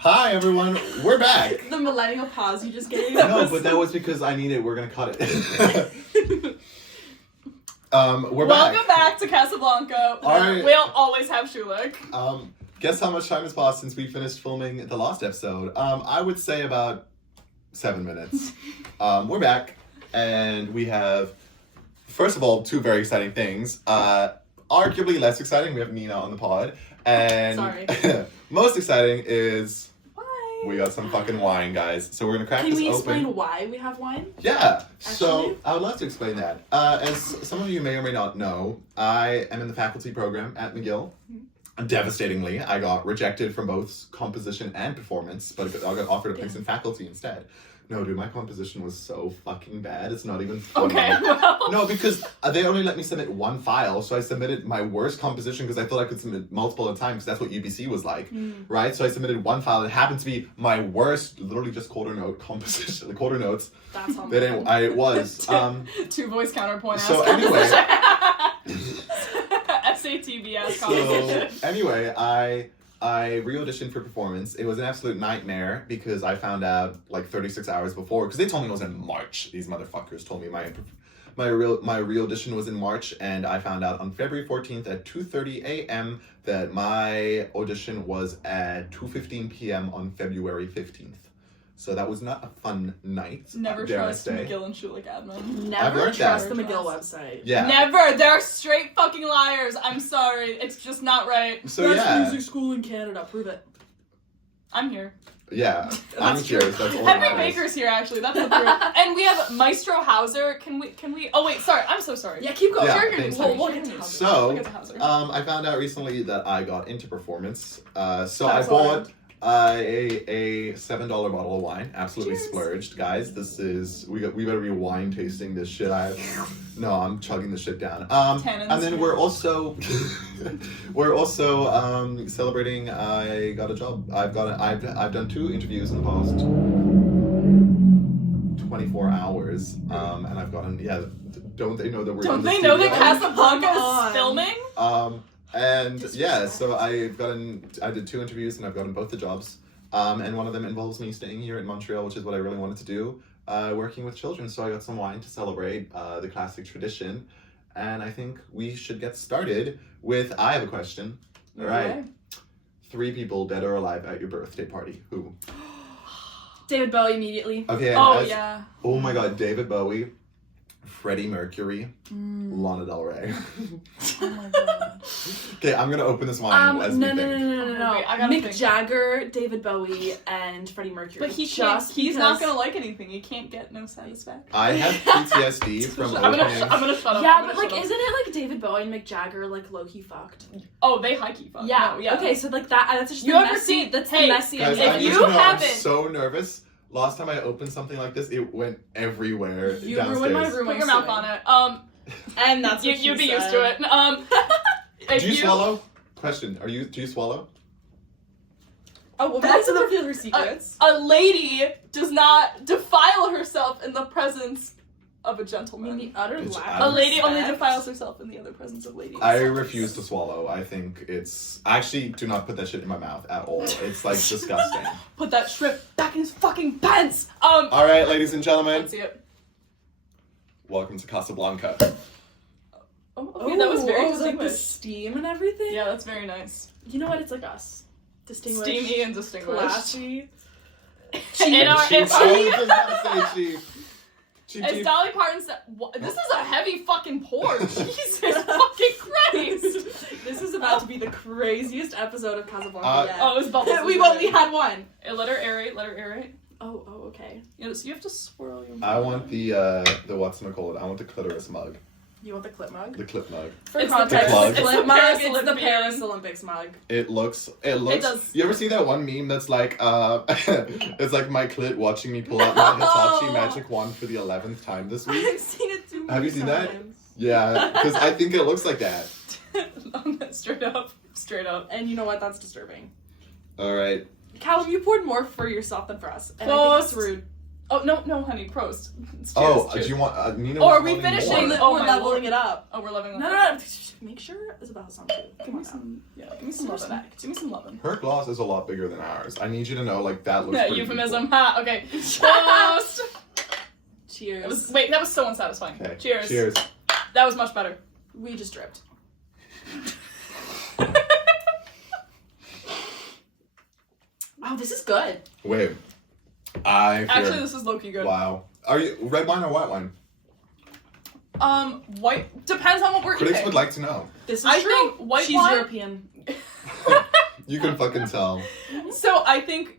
Hi everyone, we're back. The millennial pause you just gave. No, but that was because I need it. We're gonna cut it. We're back. Welcome back to Casa BLANCA. Alright. We'll always have Shulik. Guess how much time has passed since we finished filming the last episode? I would say about 7 minutes. We're back, and we have, first of all, two very exciting things. Arguably less exciting, we have Nina on the pod, and Sorry. most exciting is Why? we got some fucking wine, guys. So we're gonna crack Can this we open. explain why we have wine? Yeah, so Actually? I would love to explain that. As some of you may or may not know, I am in the faculty program at McGill. Devastatingly, I got rejected from both composition and performance, but I got offered a place in faculty instead. No, dude, my composition was so fucking bad. It's not even funny. Okay, well. No, because they only let me submit one file, so I submitted my worst composition because I thought I could submit multiple at a time because that's what UBC was like, right? So I submitted one file. It happened to be my worst, literally just quarter note composition. The quarter notes. That's on It was. 2 voice counterpoint. So anyway. SATB ass So competition. anyway, I re-auditioned for performance. It was an absolute nightmare because I found out like 36 hours before, because they told me it was in March. These motherfuckers told me my re-audition was in March, and I found out on February 14th at 2:30 a.m. that my audition was at 2:15 p.m. on February 15th. So that was not a fun night. Never dare I trust say. McGill and Shulik admin. I've Never learned trust that. the McGill website. Yeah. Never. They're straight fucking liars. I'm sorry. It's just not right. So Best yeah. music school in Canada. Prove it. I'm here. Yeah. I'm That's curious. true. That's all Henry that matters. Baker's here, actually. That's the proof. And we have Maestro Hauser. Can we? Oh wait, sorry. I'm so sorry. Yeah, keep going. Yeah, Sure, thanks. we'll get to it. So, We'll get to Hauser. I found out recently that I got into performance. So I That's bought a $7 bottle of wine. Absolutely Cheers. splurged, guys. This is we better be wine tasting this shit. I'm chugging this shit down. Tannins. And then we're also celebrating. I got a job. I've done 2 interviews in the past 24 hours. And I've gotten Don't they know that we're? Don't in the they know that studio? Casa BLANCA on. is filming? And Disrespect. yeah, so I did 2 interviews and I've gotten both the jobs. And one of them involves me staying here in Montreal, which is what I really wanted to do, working with children. So I got some wine to celebrate the classic tradition. And I think we should get started with, I have a question. All right. Okay. 3 people dead or alive at your birthday party. Who? David Bowie immediately. Okay. Oh yeah. Oh my God, David Bowie, Freddie Mercury, Lana Del Rey. Oh my god. Okay, I'm gonna open this wine as we No. think. Wait, I gotta Mick think. Jagger, David Bowie, and Freddie Mercury. But he's just not because- gonna like anything. He can't get no satisfaction. I have PTSD from I'm opening. gonna shut up. Yeah, I'm but gonna like, shut up. isn't it like David Bowie and Mick Jagger like low-key fucked? Oh, they high key fuck. Yeah. No, yeah. Okay, so like that's just You the ever messy. seen- That's hey, the messy. Guys, If I you just know haven't- I'm so nervous. Last time I opened something like this, it went everywhere You downstairs. ruined my room. Put your mouth on it. And that's what You'd be she used said. to it. If Do you swallow? Question: do you swallow? Oh, well, That's that's the- reveal her secrets. A lady does not defile herself in the presence of a I gentleman. mean, the utter It's lack out A of lady only respect. defiles herself in the other presence of ladies. I refuse to swallow. I think it's actually do not put that shit in my mouth at all. It's like disgusting. Put that shrimp back in his fucking pants. All right, ladies and gentlemen, Let's see it. welcome to Casa BLANCA. Oh, okay, that was very like the distinguished. steam and everything. Yeah, that's very nice. You know what? It's like us. Distinguished. Steamy and distinguished. Classy. In our, Cheap. if I was just gonna say cheap. Cheap, as cheap. Dolly Parton said, this is a heavy fucking pour. Jesus fucking Christ. This is about to be the craziest episode of Casablanca yet. Oh, it was bubbles. We've only had one. Let her aerate. Let her aerate. Oh, okay. You know, so you have to swirl your. I want the whatchamacallit. I want the clitoris mug. You want the clip mug? The clip mug. For It's the context, plug. the It's clip the mug. Paris It's the Olympian. Paris Olympics mug. It looks. does. You ever see that one meme that's like, it's like my clit watching me pull out my Hitachi magic wand for the 11th time this week. I've seen it too many Have you seen that? times. Yeah, because I think it looks like that. Straight up. Straight up. And you know what? That's disturbing. All right. Callum, you poured more for yourself than for us. And I think Close. it's rude. Oh, no, honey, Prost. Cheers, Oh, cheers. do you want? Nina Or was are we wanting finishing? more. Oh we're my leveling lord. it up. Oh, we're leveling No, up. no. Make sure Isabel's on food. Give Come me on now. some, give me some Some lovin'. respect. Give me some lovin'. Her glass is a lot bigger than ours. I need you to know, like, that looks Yeah, pretty euphemism. equal. Ha, okay. Prost! Cheers. That was so unsatisfying. Okay. Cheers. Cheers. That was much better. We just dripped. Oh, this is good. Wait. I fear... Actually, this is low-key good. Wow. Are you red wine or white wine? White depends on what we're Critics eating. would like to know. This is I true. think white She's wine- European. You can fucking tell. So I think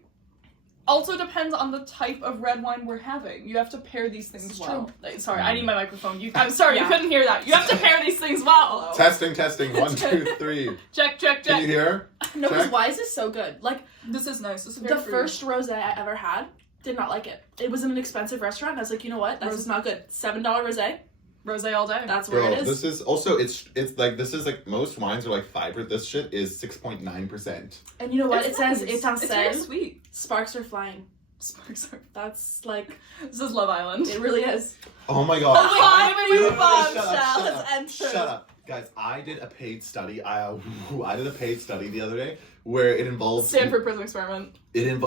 also depends on the type of red wine we're having. You have to pair these things This is well. true. Like, sorry, I need my microphone. I'm sorry, Yeah. you couldn't hear that. You have to pair these things well. Testing. 1, 2, 3. Check. Can you hear? No, because Check. why is this so good? Like, This is nice. This is the very fruity. first rosé I ever had, did not like it. It was in an expensive restaurant, and I was like, you know what? That's just not good. $7 rosé. Rosé all day. That's where Bro, it is. this is also, it's like, this is like, most wines are like 5, this shit is 6.9%. And you know what? It's it says, nice. it's on It's very scent. sweet. Sparks are flying. Sparks are. That's like, This is Love Island. it really is. Oh my god. Hot wait, new wait, bombshell has entered. Shut up. Guys, I did a paid study. I did a paid study the other day where it involved Stanford Prison Experiment. it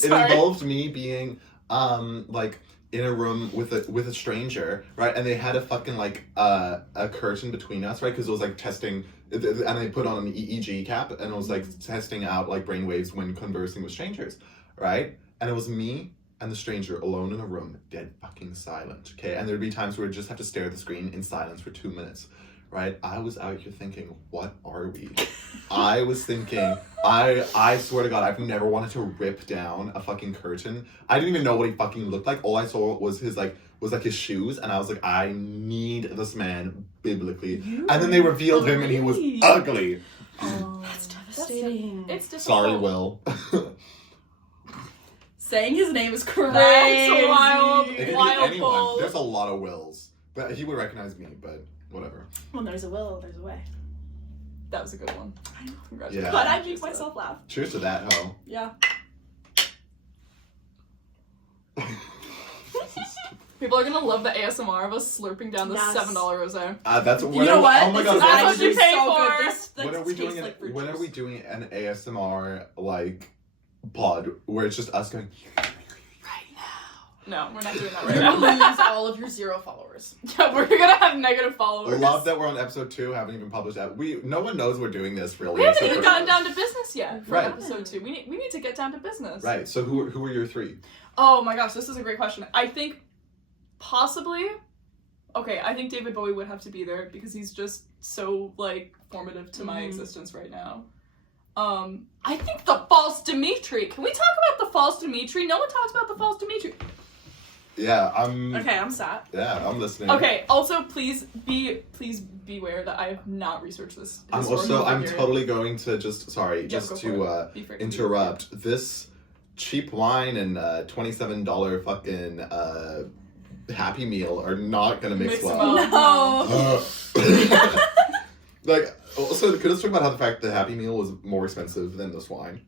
Sorry. involved me being like in a room with a stranger, right? And they had a fucking like a curtain between us, right? Because it was like testing, and they put on an EEG cap, and it was like testing out like brainwaves when conversing with strangers, right? And it was me and the stranger alone in a room, dead fucking silent, okay? And there'd be times where we'd just have to stare at the screen in silence for 2 minutes, right? I was out here thinking, what are we? I was thinking, I swear to God, I've never wanted to rip down a fucking curtain. I didn't even know what he fucking looked like. All I saw was his his shoes, and I was like, I need this man biblically. And then they revealed him, and he was Really? ugly. Oh, That's devastating. It's difficult. Sorry, Will. Saying his name is crazy. That's wild. It could be Wild anyone. pull. There's a lot of Wills, but he would recognize me. But whatever. When there's a will, there's a way. That was a good one. I know. Congratulations. Yeah. But I make myself laugh. Cheers to that, ho. Yeah. People are gonna love the ASMR of us slurping down this Yes. $7 rosé. That's You know what? Oh my This god! is That's when what you actually pay so for. good. This when are we doing tastes like fruit when are juice. we doing an ASMR like pod where it's just us going? No, we're not doing that You're right gonna now. lose all of your 0 followers. Yeah, we're gonna have negative followers. Love that we're on episode 2. Haven't even published that. No one knows we're doing this really. We haven't except even for- gotten down to business yet for Right. episode 2. We need to get down to business. Right. So who are your 3? Oh my gosh, this is a great question. I think possibly. Okay, I think David Bowie would have to be there because he's just so like formative to my existence right now. I think the false Dimitri. Can we talk about the false Dimitri? No one talks about the false Dimitri. Yeah, Okay, I'm sat. Yeah, I'm listening. Okay. Also, please beware that I have not researched this. I'm historical figure. totally going to just Yeah, just go to for it. Be free. interrupt this cheap wine and $27 fucking Happy Meal are not gonna mix Mix them well. up. No. Like, also, could us talk about how the fact that Happy Meal was more expensive than this wine?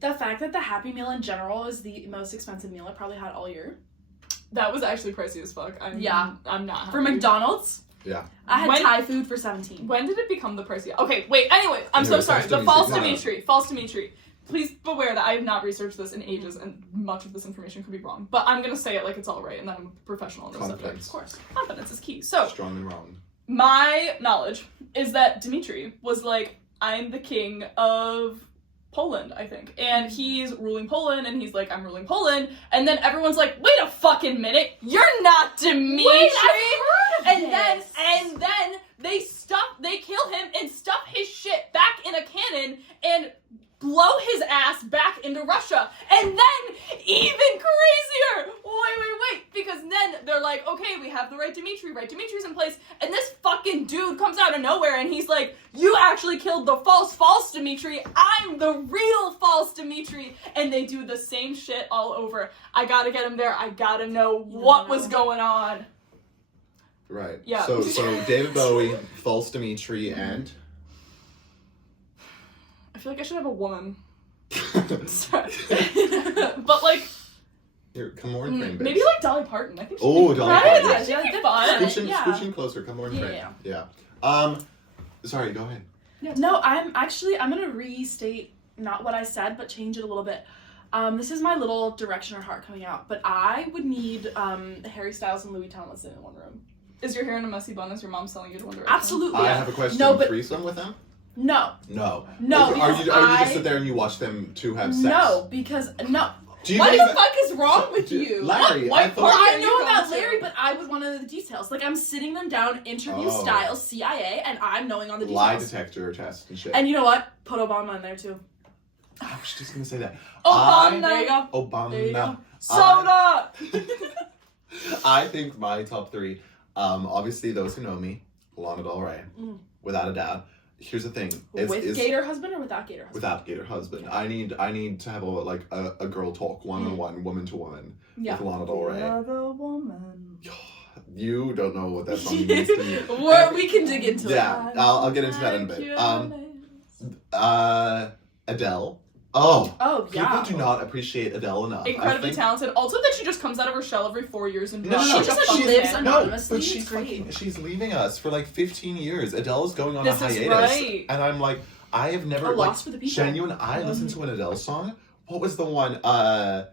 The fact that the Happy Meal in general is the most expensive meal I probably had all year. That was actually pricey as fuck. I'm not happy. For McDonald's, Yeah. I had When- Thai food for 17. When did it become the pricey? Okay, wait. Anyway, I'm so Anyway, sorry. false The false Dimitri. No, no. Dimitri. False Dimitri. Please beware that I have not researched this in ages, and much of this information could be wrong. But I'm gonna say it like it's all right, and that I'm a professional on this subject. Confidence. Of course. Confidence is key. So Strong and wrong. my knowledge is that Dimitri was like, I'm the king of Poland, I think. And he's ruling Poland, and he's like, I'm ruling Poland. And then everyone's like, wait a fucking minute, you're not Dimitri! Wait, I've heard of and this. then they kill him and stuff his shit back in a cannon and blow his ass back into Russia. And then, even crazier! Wait, because then they're like, okay, we have the right Dimitri's in place, and this fucking dude comes out of nowhere and he's like, you actually killed the false Dimitri, I'm the real false Dimitri, and they do the same shit all over. I gotta get him there, I gotta know what was going on. Right. Yeah. So David Bowie, false Dimitri, and I feel like I should have a woman. Sorry. But like, Here, come more in frame, bitch. Maybe like Dolly Parton. I think she'd Oh, be Dolly right? Parton. She'd be Yeah, fun. yeah. Scooch in closer. Come more in frame. Yeah. Sorry, go ahead. No, I'm gonna restate not what I said, but change it a little bit. This is my little direction or heart coming out, but I would need Harry Styles and Louis Tomlinson in one room. Is your hair in a messy bun? Is your mom selling you to One Direction? Absolutely. I have a question. No, but Threesome with them? no, No. no. Are you because just sit there and you watch them two have sex? No, because no. Do you What guys- the fuck is wrong with you? Larry, What I white thought- party I are know you about going to? Larry, but I would want to know the details. Like, I'm sitting them down, interview Oh. style, CIA, and I'm knowing all the details. Lie detector test and shit. And you know what? Put Obama in there too. I was just gonna say that. Obama. There you go. Obama. There you go. Soda. I think my top three, obviously those who know me, Lana Del Rey, without a doubt. Here's the thing. With Gator husband or without Gator husband? Without Gator husband. I need to have a girl talk, one-on-one, woman to woman with Lana Del Rey. Another woman. You don't know what that song means to me. We can dig into it. Yeah, I'll get into that in a bit. Adele. Oh. Oh, yeah. People do not appreciate Adele enough. Incredibly talented. Also that she just comes out of her shell every 4 years and No, She becomes just a fucking lives man. No, No, anonymously, but it's great. she's leaving us for like 15 years. Adele's going on This a is hiatus. right. And I'm like, I have never A loss for the people. I listened to an Adele song. What was the one? I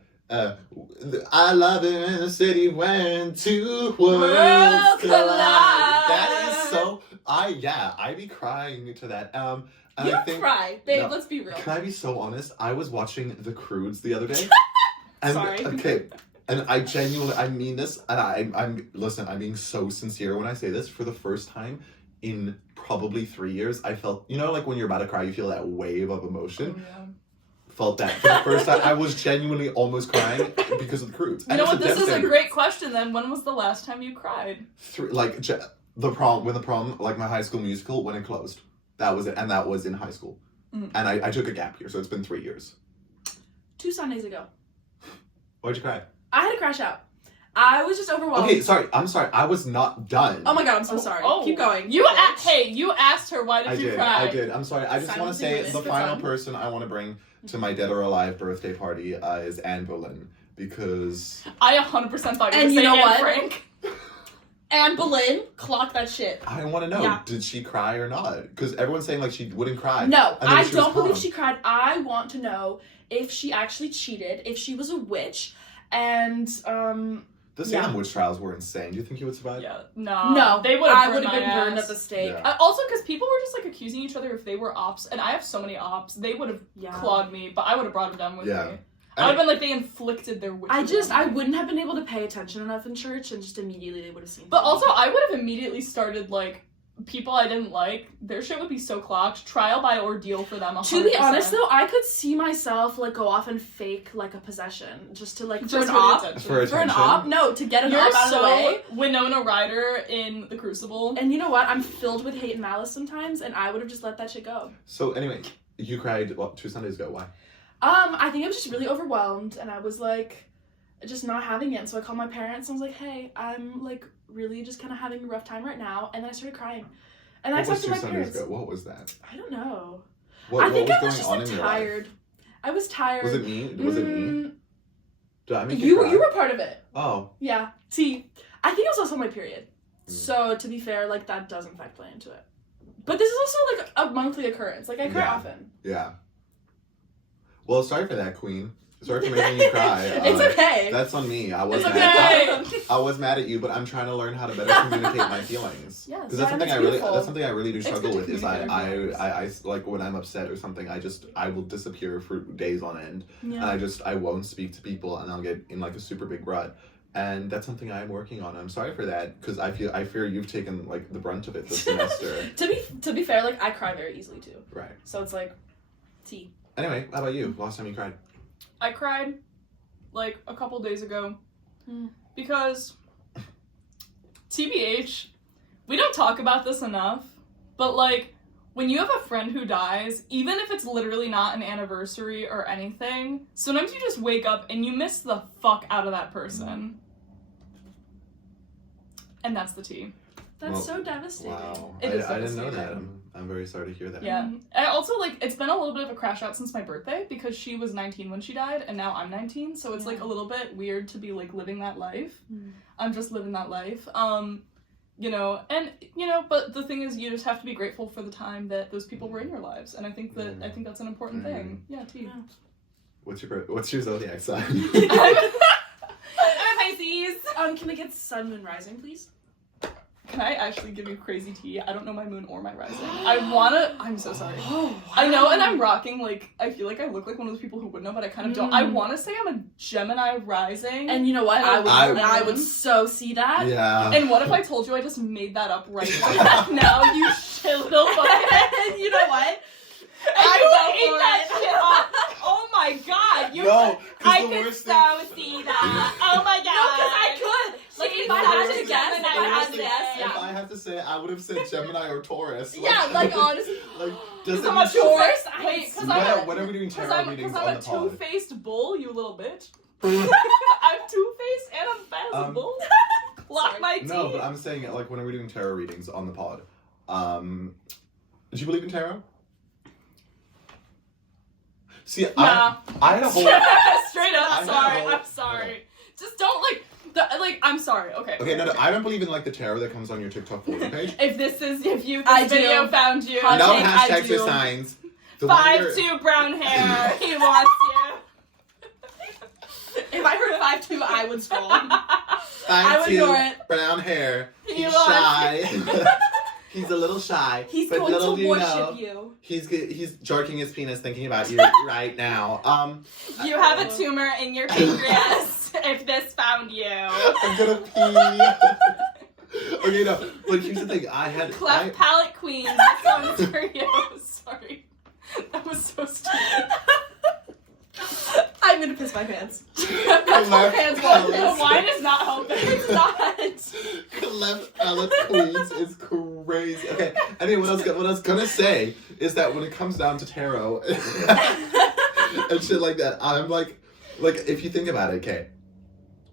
love it in the city when two worlds collide. That is so I be crying to that. And You I think, cry. Babe, no. let's be real. Can I be so honest? I was watching The Croods the other day. And, Sorry. Okay. And I genuinely, I mean this, and I'm being so sincere when I say this. For the first time in probably 3 years, I felt, like when you're about to cry, you feel that wave of emotion. Oh, Felt that for the first time. I was genuinely almost crying because of The Croods. You know what? This is a great question then. When was the last time you cried? The prom, like my High School Musical, when it closed. That was it, and that was in high school. Mm. And I took a gap year, so it's been 3 years. 2 Sundays ago. Why'd you cry? I had to crash out. I was just overwhelmed. Okay, sorry. I'm sorry. I was not done. Oh my god, I'm so sorry. Keep going. You asked her why did you cry? I did. I'm sorry. I just want to say the final person I want to bring to my dead or alive birthday party is Anne Boleyn, because I 100% thought you were And you saying know Anne what? Frank. Anne Boleyn, clock that shit. I want to know, Yeah. did she cry or not? Because everyone's saying like she wouldn't cry. No, And then I she was don't believe calm. she cried. I want to know if she actually cheated, if she was a witch, and The Salem witch trials were insane. Do you think he would survive? Yeah, no. no, They would I have would have been burned at the stake. Yeah. Also, because people were just like accusing each other if they were ops, and I have so many ops, they would have clawed me, but I would have brought them down with me. I would have been like, they inflicted their witches. I wouldn't have been able to pay attention enough in church, and just immediately they would have seen. But also, I would have immediately started like people I didn't like. Their shit would be so clocked. Trial by ordeal for them. 100%. To be honest, though, I could see myself like go off and fake like a possession just to like Just for an for op. attention. For an op? No, to get an You're op out of the way. so Winona Ryder in The Crucible. And you know what? I'm filled with hate and malice sometimes, and I would have just let that shit go. So anyway, you cried 2 Sundays ago. Why? I think I was just really overwhelmed, and I was like, just not having it. So I called my parents and I was like, hey, I'm like really just kind of having a rough time right now, and then I started crying. And I What was texted 2 my Sundays parents. ago? What was that? I don't know. What I think was I was going just on like in your tired. life? I was tired. Was it me? Was it me? Did I make You cry? were part of it. Oh. Yeah. See, I think I was also on my period. So to be fair, like that does in fact play into it. But this is also like a monthly occurrence. Like I cry often. Yeah. Well, sorry for that, Queen. Sorry for making you cry. It's okay. That's on me. I was It's mad. okay. I was mad at you, but I'm trying to learn how to better communicate my feelings. Yeah, Because that's something I really do It's struggle good to with. Is communicate our feelings. I like when I'm upset or something, I will disappear for days on end, Yeah. and I won't speak to people, and I'll get in like a super big rut. And that's something I'm working on. I'm sorry for that, because I fear you've taken like the brunt of it this semester. To be fair, like I cry very easily too. Right. So it's like, tea. Anyway, how about you? Last time you cried? I cried like a couple days ago because TBH, we don't talk about this enough, but like when you have a friend who dies, even if it's literally not an anniversary or anything, sometimes you just wake up and you miss the fuck out of that person. And that's the tea. That's so devastating. Wow. It is I didn't know that. devastating. I'm very sorry to hear that. Yeah. And also, like, it's been a little bit of a crash out since my birthday because she was 19 when she died and now I'm 19. So it's, like, a little bit weird to be, like, living that life. I'm just living that life. You know, and, you know, but the thing is you just have to be grateful for the time that those people were in your lives. And I think that's an important thing. Yeah, T. Yeah. What's your zodiac sign? I'm Pisces. Can we get sun, moon, rising, please? Can I actually give you crazy tea? I don't know my moon or my rising. I'm so sorry. Oh, wow. I know, and I'm rocking, like, I feel like I look like one of those people who would know, but I kind of don't. I want to say I'm a Gemini rising. And you know what? I would so see that. Yeah. And what if I told you I just made that up right now, you shit little fucker? You know what? I ate that shit up. Oh my god. I could so see that. Oh my god. No, because I could. Like, if I had to guess, If I had to say it, I would have said Gemini or Taurus. Yeah, like, honestly. Like, does it I'm mean a Taurus? Wait, because when are we doing tarot readings on the because I'm a pod? two-faced bull, you little bitch. I'm two-faced and I'm fast as a bull. Clock my teeth. No, but I'm saying it, like, when are we doing tarot readings on the pod? Do you believe in tarot? See, nah. I had a whole... Straight up, I'm sorry. Just don't, I'm sorry, okay. Okay, no, I don't believe in, like, the tarot that comes on your TikTok photo page. If this video do. found you, No hashtags or do. signs. 5'2" brown hair, he wants you. If I heard 5'2", I would scroll. 5'2", adore it. brown hair, He he's wants shy. He's a little shy. He's but going little to do worship you. you. He's jerking his penis thinking about you right now. You have a tumor in your pancreas if this found you. I'm gonna pee. Okay, no, but here's the thing. Cleft palate queen. That's on stereo. Sorry. That was so stupid. I'm gonna piss my pants. Cleft The wine is not helping. It's not. Cleft palate queens is crazy. Okay, anyway, what I was gonna say is that when it comes down to tarot and shit like that, I'm like if you think about it, okay,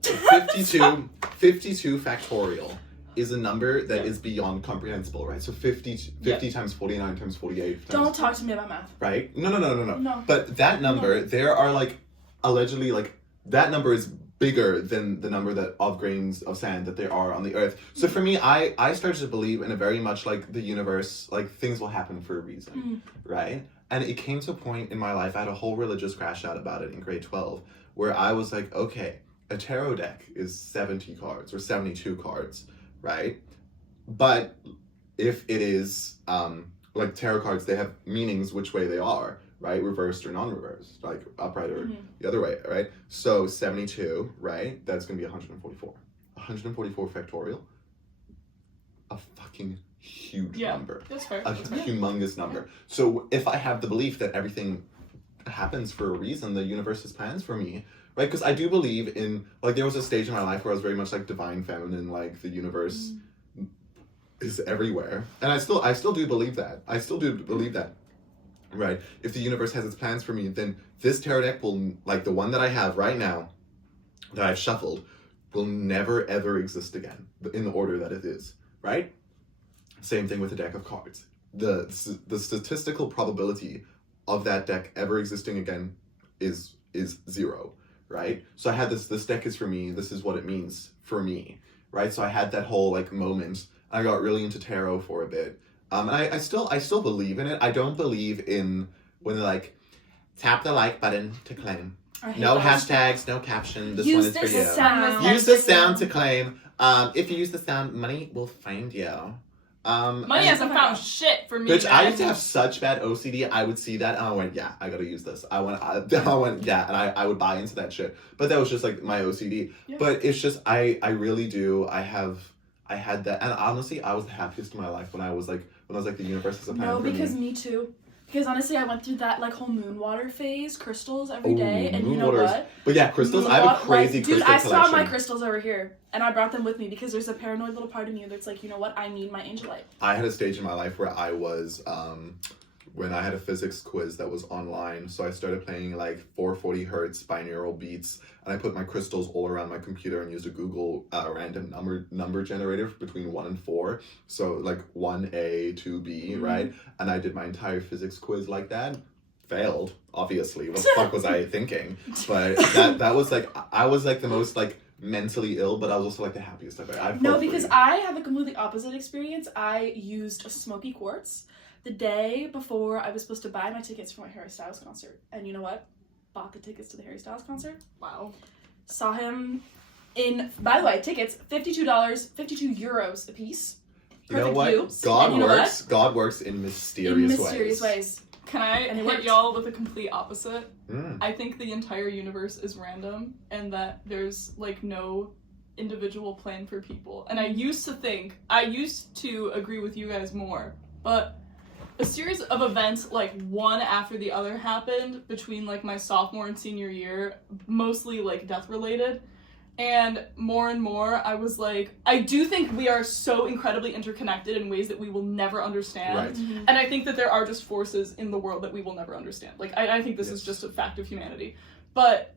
52 factorial is a number that is beyond comprehensible, right? So 50 times 49 times 48 times... Don't talk to me about math. Right? No. No. But that number, there are, like, allegedly, like, that number is bigger than the number of grains of sand that there are on the earth. So for me, I started to believe in a very much, like, the universe, like, things will happen for a reason, right? And it came to a point in my life, I had a whole religious crash out about it in grade 12, where I was like, okay, a tarot deck is 70 cards or 72 cards, right? But if it is, like tarot cards, they have meanings which way they are, right? Reversed or non-reversed, like upright or the other way, right? So 72, right? That's going to be 144. 144 factorial. A fucking huge number. That's fair. A humongous number. So if I have the belief that everything happens for a reason, the universe has plans for me, right? Because I do believe in, like, there was a stage in my life where I was very much like divine feminine, like the universe is everywhere. And I still do believe that. I still do believe that, right? If the universe has its plans for me, then this tarot deck will, like the one that I have right now, that I've shuffled, will never ever exist again in the order that it is, right? Same thing with a deck of cards. The statistical probability of that deck ever existing again is 0, right? So I had this deck is for me, this is what it means for me, right? So I had that whole like moment. I got really into tarot for a bit. And I still believe in it. I don't believe in when they're like, tap the like button to claim. No hashtags, no caption, this one is for you. Use the sound to claim. If you use the sound, money will find you. Money hasn't found shit for me. Bitch, I used to have such bad OCD. I would see that and I went, yeah, I gotta use this. I went, yeah, and I would buy into that shit. But that was just like my OCD. Yeah. But it's just, I really do. I had that, and honestly, I was the happiest in my life when I was like the universe is a plan for me. No, because me too. Because honestly, I went through that like whole moon water phase, crystals every day, and you know what? But yeah, crystals. I have a crazy crystal collection. Dude, I saw my crystals over here, and I brought them with me because there's a paranoid little part of me that's like, you know what? I need my angel light. I had a stage in my life where I was when I had a physics quiz that was online. So I started playing like 440 hertz binaural beats, and I put my crystals all around my computer and used a Google random number generator between 1 and 4. So like 1A, 2B, right? And I did my entire physics quiz like that. Failed, obviously. What the fuck was I thinking? But that was like, I was like the most like mentally ill, but I was also like the happiest I've No, because I have a completely opposite experience. I used a smoky quartz the day before I was supposed to buy my tickets for my Harry Styles concert. And you know what? Bought the tickets to the Harry Styles concert. Wow. Saw him in, by the way, tickets, $52, 52 euros a piece. You know what? View. God you know works. what? God works in mysterious ways. Can I And it hit worked. y'all with a complete opposite? Mm. I think the entire universe is random and that there's like no individual plan for people. And I used to agree with you guys more, but a series of events like one after the other happened between like my sophomore and senior year, mostly like death related. And more I was like, I do think we are so incredibly interconnected in ways that we will never understand. Right. Mm-hmm. And I think that there are just forces in the world that we will never understand. Like, I think this Yes. is just a fact of humanity. But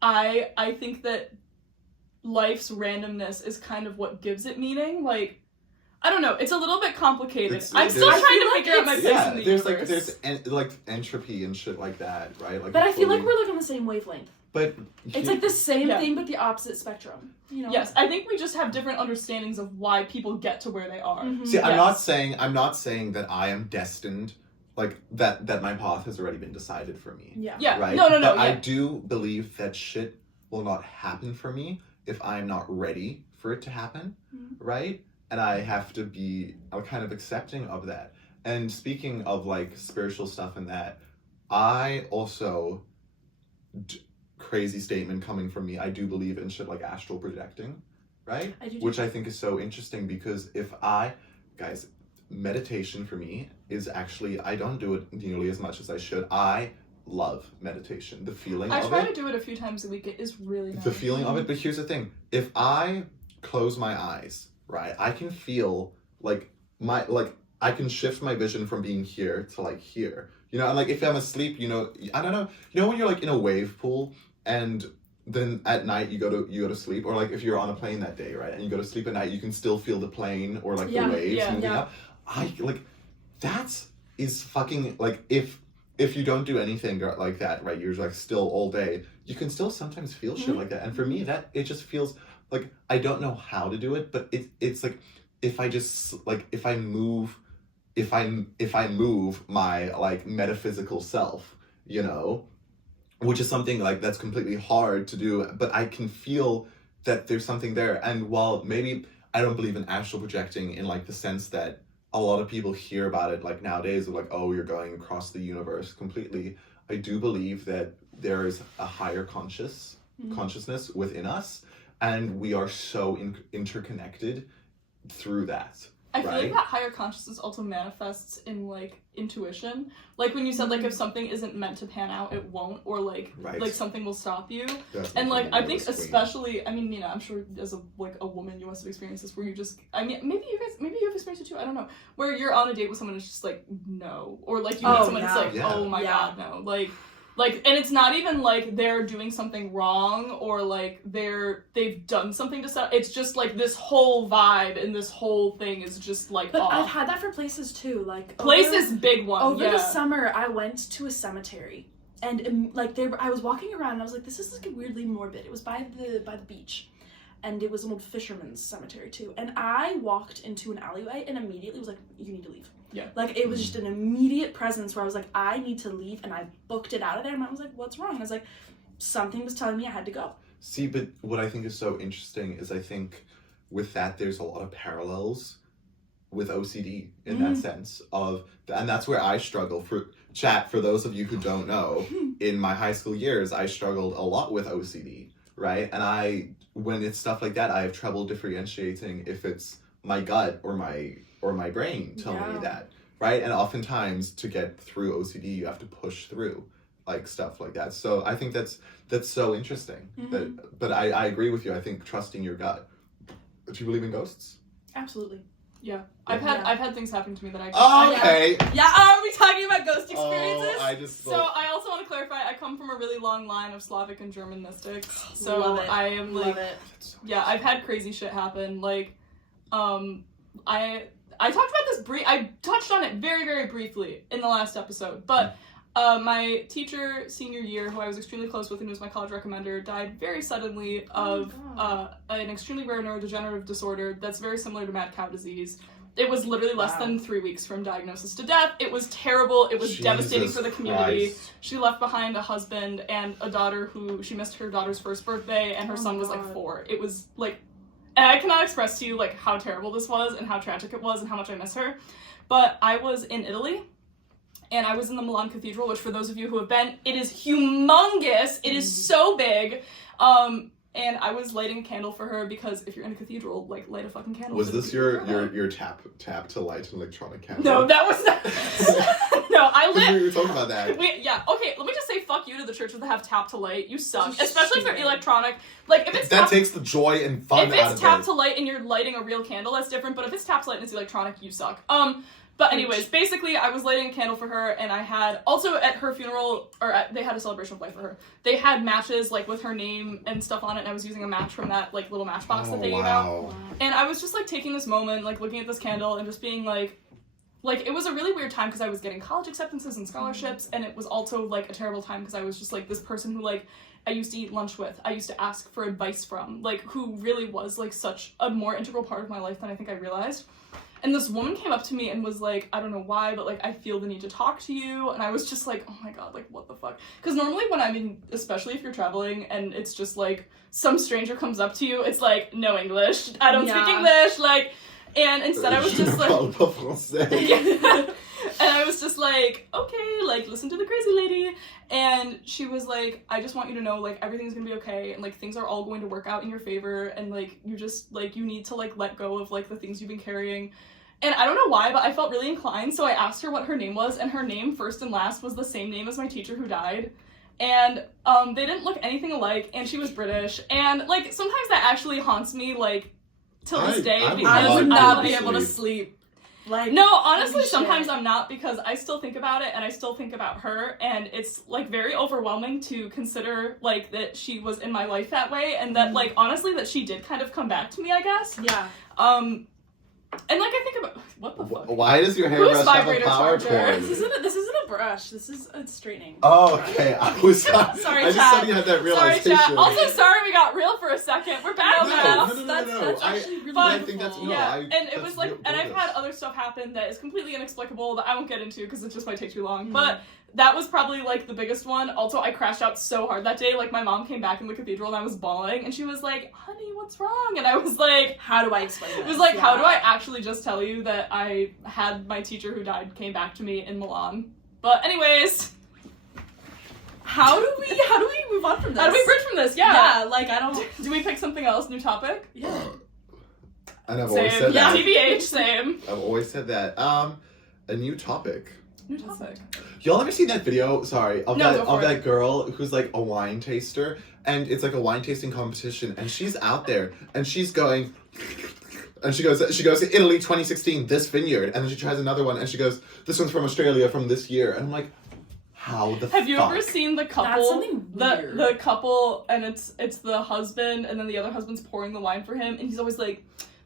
I think that life's randomness is kind of what gives it meaning. Like, I don't know. It's a little bit complicated. I'm still there's- trying to figure out my place Yeah, in the there's universe. like entropy and shit like that, right? Like, But I feel like fully- we're like on the same wavelength. But It's like the same Yeah. thing, but the opposite spectrum. You know? Yes, I think we just have different understandings of why people get to where they are. Mhm. See, I'm Yes. not saying that I am destined, like that my path has already been decided for me. Yeah. Yeah. Right? No, But I yeah. do believe that shit will not happen for me if I'm not ready for it to happen, Mhm. right? And I have to be kind of accepting of that. And speaking of like spiritual stuff and that, I also, crazy statement coming from me, I do believe in shit like astral projecting, right? I do. Which I think is so interesting because guys, meditation for me is actually, I don't do it nearly as much as I should. I love meditation. The feeling I of try it. to do it a few times a week. It is really nice. The feeling of it, but here's the thing. If I close my eyes, right, I can feel like I can shift my vision from being here to like here. You know, and like if I'm asleep, you know, I don't know. You know when you're like in a wave pool and then at night you go to sleep, or like if you're on a plane that day, right, and you go to sleep at night, you can still feel the plane or like Yeah, the waves yeah, moving yeah. up. I like that is fucking like if you don't do anything like that, right, you're like still all day, you can still sometimes feel shit Mhm. like that. And for me, that it just feels like I don't know how to do it, but it's like if I just like if I move my like metaphysical self, you know, which is something like that's completely hard to do, but I can feel that there's something there. And while maybe I don't believe in astral projecting in like the sense that a lot of people hear about it like nowadays of like, oh, you're going across the universe completely, I do believe that there is a higher consciousness within us, and we are so interconnected through that. I feel like right? that higher consciousness also manifests in like intuition. Like when you said like if something isn't meant to pan out, it won't, or like Right. like something will stop you. That's And like I think the queen. especially, I mean, you know, I'm sure as a woman you must have experienced this where you just, I mean, maybe you have experienced it too, I don't know, where you're on a date with someone and it's just like no, or like you meet Oh, someone yeah. that's like, Yeah. oh my Yeah. god, no, like, and it's not even like they're doing something wrong or like they've done something to stop. It's just like this whole vibe and this whole thing is just like But off. I've had that for places too. Like Places, big one. Over yeah. the summer, I went to a cemetery, and like I was walking around, and I was like, "This is like weirdly morbid." It was by the beach, and it was an old fisherman's cemetery too. And I walked into an alleyway, and immediately was like, "You need to leave." Yeah. Like it was just an immediate presence where I was like, "I need to leave," and I booked it out of there. And I was like, "What's wrong?" I was like, "Something was telling me I had to go." See, but what I think is so interesting is I think with that there's a lot of parallels with OCD in that sense of, and that's where I struggle. For those of you who don't know, in my high school years, I struggled a lot with OCD, right? And when it's stuff like that, I have trouble differentiating if it's my gut or my brain telling me that, right? And oftentimes to get through OCD, you have to push through like stuff like that. So I think that's so interesting. But I agree with you. I think trusting your gut. Do you believe in ghosts? Absolutely. Yeah. I've had things happen to me that I Oh, okay. Yeah, are we talking about ghost experiences? Oh, I just So I also want to clarify, I come from a really long line of Slavic and German mystics. So Love it. I am like, Love it. yeah, I've had crazy shit happen. Like, I talked about this I touched on it very, very briefly in the last episode, but my teacher senior year, who I was extremely close with and who was my college recommender, died very suddenly of an extremely rare neurodegenerative disorder that's very similar to mad cow disease. It was literally less than 3 weeks from diagnosis to death. It was terrible. It was devastating for the community. Christ. She left behind a husband and a daughter who she missed her daughter's first birthday, and her son was like 4. It was like, and I cannot express to you like how terrible this was and how tragic it was and how much I miss her. But I was in Italy, and I was in the Milan Cathedral, which for those of you who have been, it is humongous. It is so big. And I was lighting a candle for her because if you're in a cathedral, like, light a fucking candle. Was this your tap to light an electronic candle? No, that was not. No, I lit. We were talking about that. Okay, let me just say fuck you to the churches that have tap to light. You suck. Especially if they're electronic. Like, if it's that takes the joy and fun out of it. If it's tap to light and you're lighting a real candle, that's different, but if it's tap to light and it's electronic, you suck. But anyways, basically, I was lighting a candle for her, and I had, also at her funeral, they had a celebration of life for her. They had matches, like, with her name and stuff on it, and I was using a match from that, like, little matchbox that they gave out. And I was just, like, taking this moment, like, looking at this candle and just being, like, it was a really weird time because I was getting college acceptances and scholarships, and it was also, like, a terrible time because I was just, like, this person who, like, I used to eat lunch with, I used to ask for advice from, like, who really was, like, such a more integral part of my life than I think I realized. And this woman came up to me and was like, I don't know why, but, like, I feel the need to talk to you. And I was just like, oh my god, like, what the fuck? Because normally when I'm in, especially if you're traveling and it's just, like, some stranger comes up to you, it's like, no English, I don't speak English, like, and instead I was just like... And I was just like, okay, like, listen to the crazy lady. And she was like, I just want you to know, like, everything's gonna be okay, and, like, things are all going to work out in your favor, and, like, you just, like, you need to, like, let go of, like, the things you've been carrying. And I don't know why, but I felt really inclined, so I asked her what her name was, and her name, first and last, was the same name as my teacher who died. And, they didn't look anything alike, and she was British, and, like, sometimes that actually haunts me, like, till this day, because I would not be like, able to sleep. Like, no, honestly, sometimes I'm not, because I still think about it, and I still think about her, and it's, like, very overwhelming to consider, like, that she was in my life that way, and that, like, honestly, that she did kind of come back to me, I guess. Yeah. And, like, I think about, what the fuck? Why does your hairbrush have a power cord? This isn't a brush. This is a straightening. Oh, okay. I was sorry, I just chat. thought you had that realization. Sorry, chat. Also, sorry we got real for a second. We're back now. No. That's actually really I beautiful. think that's And it was like, real and I've gorgeous. had other stuff happen that is completely inexplicable that I won't get into because it just might take too long. But that was probably, like, the biggest one. Also, I crashed out so hard that day. Like, my mom came back in the cathedral and I was bawling, and she was like, honey, what's wrong? And I was like, how do I explain this? It was like, how do I actually just tell you that I had my teacher who died came back to me in Milan? But anyways, How do we move on from this? how do we bridge from this? Yeah, like, I don't... Do we pick something else? New topic? Yeah. And I've always Same. said Yeah, that. TBH, same. I've always said that. A new topic. New topic. Y'all ever seen that video? Sorry, of No, go for that it. girl who's like a wine taster, and it's like a wine tasting competition, and she's out there, and she's going, and she goes to Italy 2016, this vineyard, and then she tries another one, and she goes, this one's from Australia from this year, and I'm like, how the Have you fuck? ever seen the couple? That's something weird. The couple, and it's the husband, and then the other husband's pouring the wine for him, and he's always like,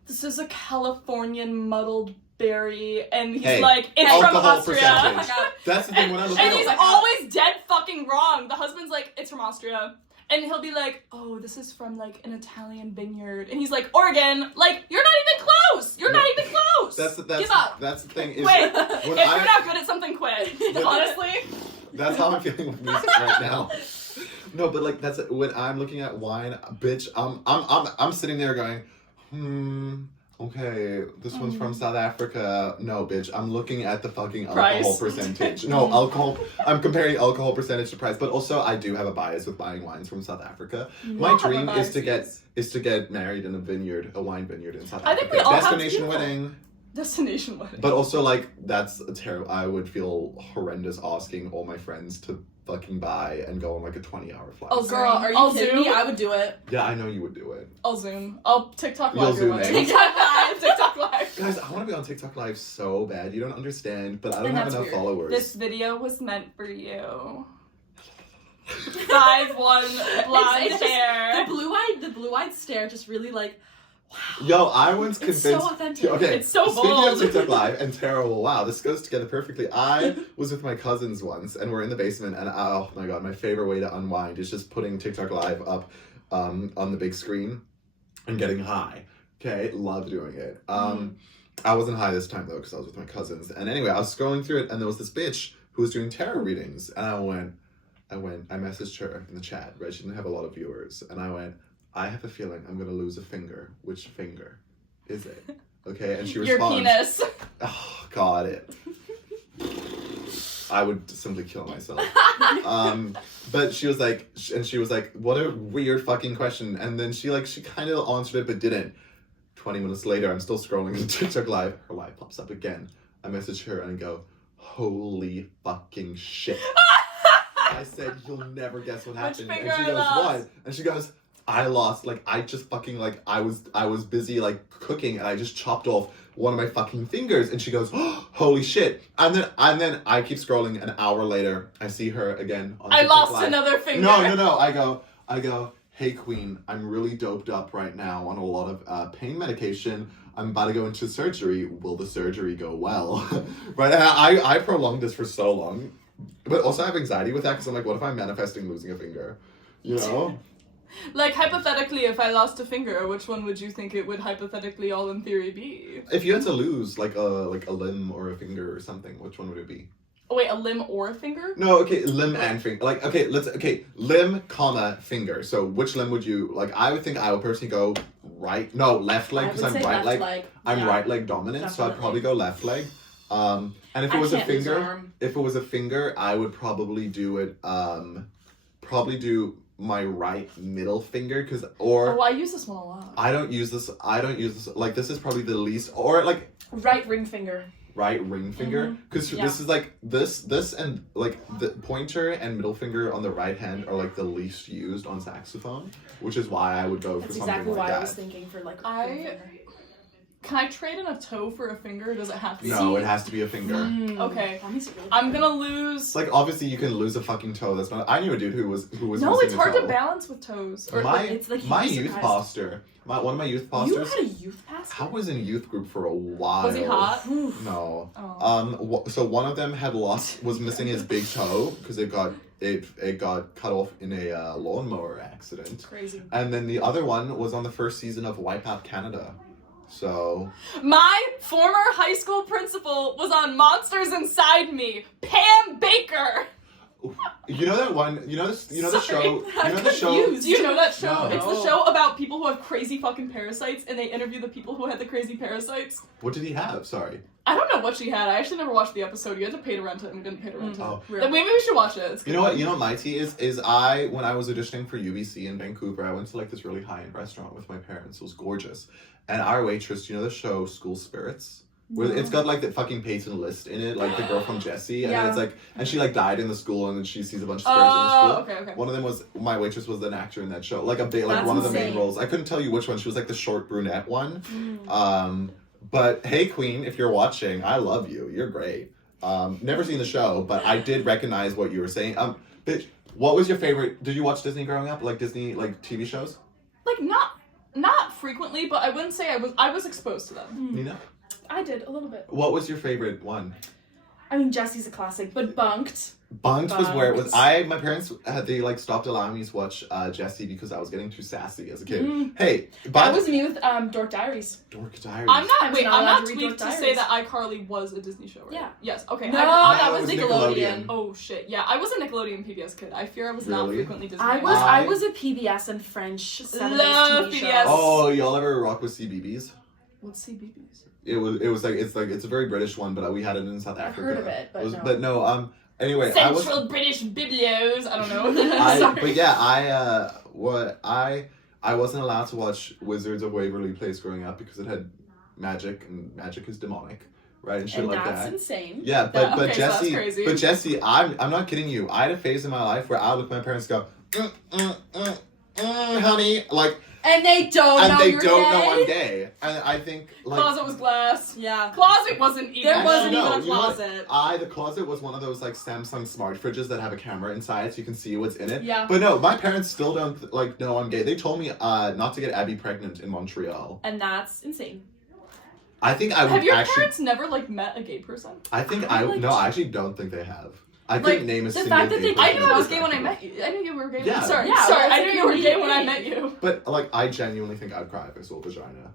"This is a Californian muddled berry," and he's like, "It's from alcohol Austria." percentage. Oh my God. That's the thing when I look And at he's it. always dead fucking wrong. The husband's like, "It's from Austria." And he'll be like, "Oh, this is from, like, an Italian vineyard." And he's like, "Oregon." Like, you're not even close! You're not even close! Give up. That's the thing. Is Quit. when If you're I, not good at something, quit. Honestly. that's how I'm feeling with music right now. No, but like that's when I'm looking at wine, bitch. I'm sitting there going, okay, this one's from South Africa. No, bitch, I'm looking at the fucking alcohol Price. percentage. No, alcohol. I'm comparing alcohol percentage to price, but also I do have a bias with buying wines from South Africa. My all have a dream is bias, to get married in a vineyard, a wine vineyard in South I Africa. think we all have to do Destination that. wedding. Destination wedding. But also, like, that's a terrible. I would feel horrendous asking all my friends to fucking buy and go on like a 20-hour flight. Oh, Girl, are you I'll kidding me? Zoom. I would do it. Yeah, I know you would do it. I'll Zoom. I'll TikTok You'll live your Zoom wedding. in. TikTok live. TikTok live. Guys, I want to be on TikTok Live so bad. You don't understand, but I don't And have that's enough weird. followers. This video was meant for you. 5-1 blonde It's just- hair. The blue-eyed stare just really like, wow. Yo, I once It's convinced. so authentic. Okay, It's so speaking bold. of TikTok Live and terrible, wow, this goes together perfectly. I was with my cousins once, and we're in the basement, and oh my god, my favorite way to unwind is just putting TikTok Live up on the big screen and getting high. Okay, love doing it. I wasn't high this time though, because I was with my cousins. And anyway, I was scrolling through it, and there was this bitch who was doing tarot readings, and I messaged her in the chat, right? She didn't have a lot of viewers, and I went, I have a feeling I'm gonna lose a finger. Which finger is it? Okay, and she Your responds, penis. oh god, it. I would simply kill myself. But she was like, what a weird fucking question. And then she kind of answered it, but didn't. 20 minutes later, I'm still scrolling in TikTok Live. Her live pops up again. I message her and I go, holy fucking shit. I said, you'll never guess what happened. finger And she I goes, lost? what? And she goes, I lost. Like, I just fucking, like, I was busy, like, cooking, and I just chopped off one of my fucking fingers. And she goes, oh, holy shit. And then I keep scrolling. An hour later, I see her again on I TikTok lost Live. another finger. No. I go, hey, queen, I'm really doped up right now on a lot of pain medication. I'm about to go into surgery. Will the surgery go well? Right? And I prolonged this for so long. But also I have anxiety with that because I'm like, what if I'm manifesting losing a finger? You know? Like, hypothetically, if I lost a finger, which one would you think it would hypothetically all in theory be? If you had to lose like a limb or a finger or something, which one would it be? Oh, wait, a limb or a finger? No, okay, limb and finger. Like, limb, comma, finger. So which limb would you, like, I would think I would personally go left leg, because I'm right leg. I'm right leg dominant, so I'd probably go left leg. And if it was a finger, I would probably do it, my right middle finger, Oh, I use this one a lot. I don't use this, like, this is probably the least, or, like, Right ring finger. right ring finger, because this is, like, this and, like, the pointer and middle finger on the right hand are, like, the least used on saxophone, which is why I would go for That's something exactly like why that. I was thinking for like ring finger. Can I trade in a toe for a finger? Does it have to be? No, it has to be a finger. Okay. That makes it really I'm gonna lose. Like, obviously you can lose a fucking toe. That's not. I knew a dude who was No, missing it's a hard toe. to balance with toes. Or it's like my you'd be youth surprised. pastor, one of my youth You pastors. had a youth pastor? I was in youth group for a while. Was he hot? No. Oh. So one of them was missing his big toe because it got cut off in a lawnmower accident. Crazy. And then the other one was on the first season of Wipeout Canada. So My former high school principal was on Monsters Inside Me. Pam Baker. you know that one. You know this. You know the Sorry, show. I'm You know the show. confused. Do you know that show? No. It's the show about people who have crazy fucking parasites, and they interview the people who had the crazy parasites. What did he have? Sorry. I don't know what she had. I actually never watched the episode. You had to pay to rent it, and we didn't pay to rent it. Oh. Then maybe we should watch it. It's good. You know what? You know what my tea is? When I was auditioning for UBC in Vancouver, I went to like this really high-end restaurant with my parents. It was gorgeous. And our waitress, you know the show School Spirits? Where it's got like the fucking Peyton List in it, like the girl from Jessie. And then it's like, and she like died in the school and then she sees a bunch of spirits in the school. Okay. One of them was, my waitress was an actor in that show. Like That's one of the main insane. roles. I couldn't tell you which one. She was like the short brunette one. But hey queen, if you're watching, I love you. You're great. Never seen the show, but I did recognize what you were saying. Bitch, what was your favorite? Did you watch Disney growing up? Like Disney, like TV shows? Like not frequently, but I wouldn't say I was exposed to them. Nina? I did a little bit. What was your favorite one? I mean, Jessie's a classic, but Bunked. Bunked was where it was. Bunked. My parents they like stopped allowing me to watch Jessie because I was getting too sassy as a kid. Hey, I but was me with Dork Diaries. Dork Diaries. I'm I was not not allowed I'm not to read tweaked Dork to say Diaries. that iCarly was a Disney show, right? Yeah. Yes. Okay. No, I that No, was it was Nickelodeon. Nickelodeon. Oh shit. Yeah, I was a Nickelodeon PBS kid. I fear I was not Really? frequently Disney. I was a PBS and French 70s Love TV PBS. shows. Oh, y'all ever rock with CBBS? What's CBBS? It was like it's a very British one, but we had it in South I've Africa. heard of it, but no. But no. Anyway, Central British Biblios. I don't know. I wasn't allowed to watch Wizards of Waverly Place growing up because it had magic, and magic is demonic, right? And shit And like that's that. insane. Yeah, but Okay, so that's Jessie, crazy. I'm not kidding you. I had a phase in my life where I would look at my parents and go, honey, like, And they don't know you're know gay. I'm gay. And I think, like... Closet was glass. Yeah. Closet wasn't even. There wasn't No, even a you know what? closet. The closet was one of those, like, Samsung smart fridges that have a camera inside so you can see what's in it. Yeah. But no, my parents still don't, like, know I'm gay. They told me not to get Abby pregnant in Montreal. And that's insane. I think I would Have your actually... parents never, like, met a gay person? I think I I... like No, to- I actually don't think they have. I Like, couldn't name a the single fact that gay they- person I knew I was who's gay when I attractive. met you. I knew you were gay. Yeah. Sorry, Yeah, sorry. well, I it's knew like you were a gay when I gay. met you. But, like, I genuinely think I'd cry if I saw a vagina.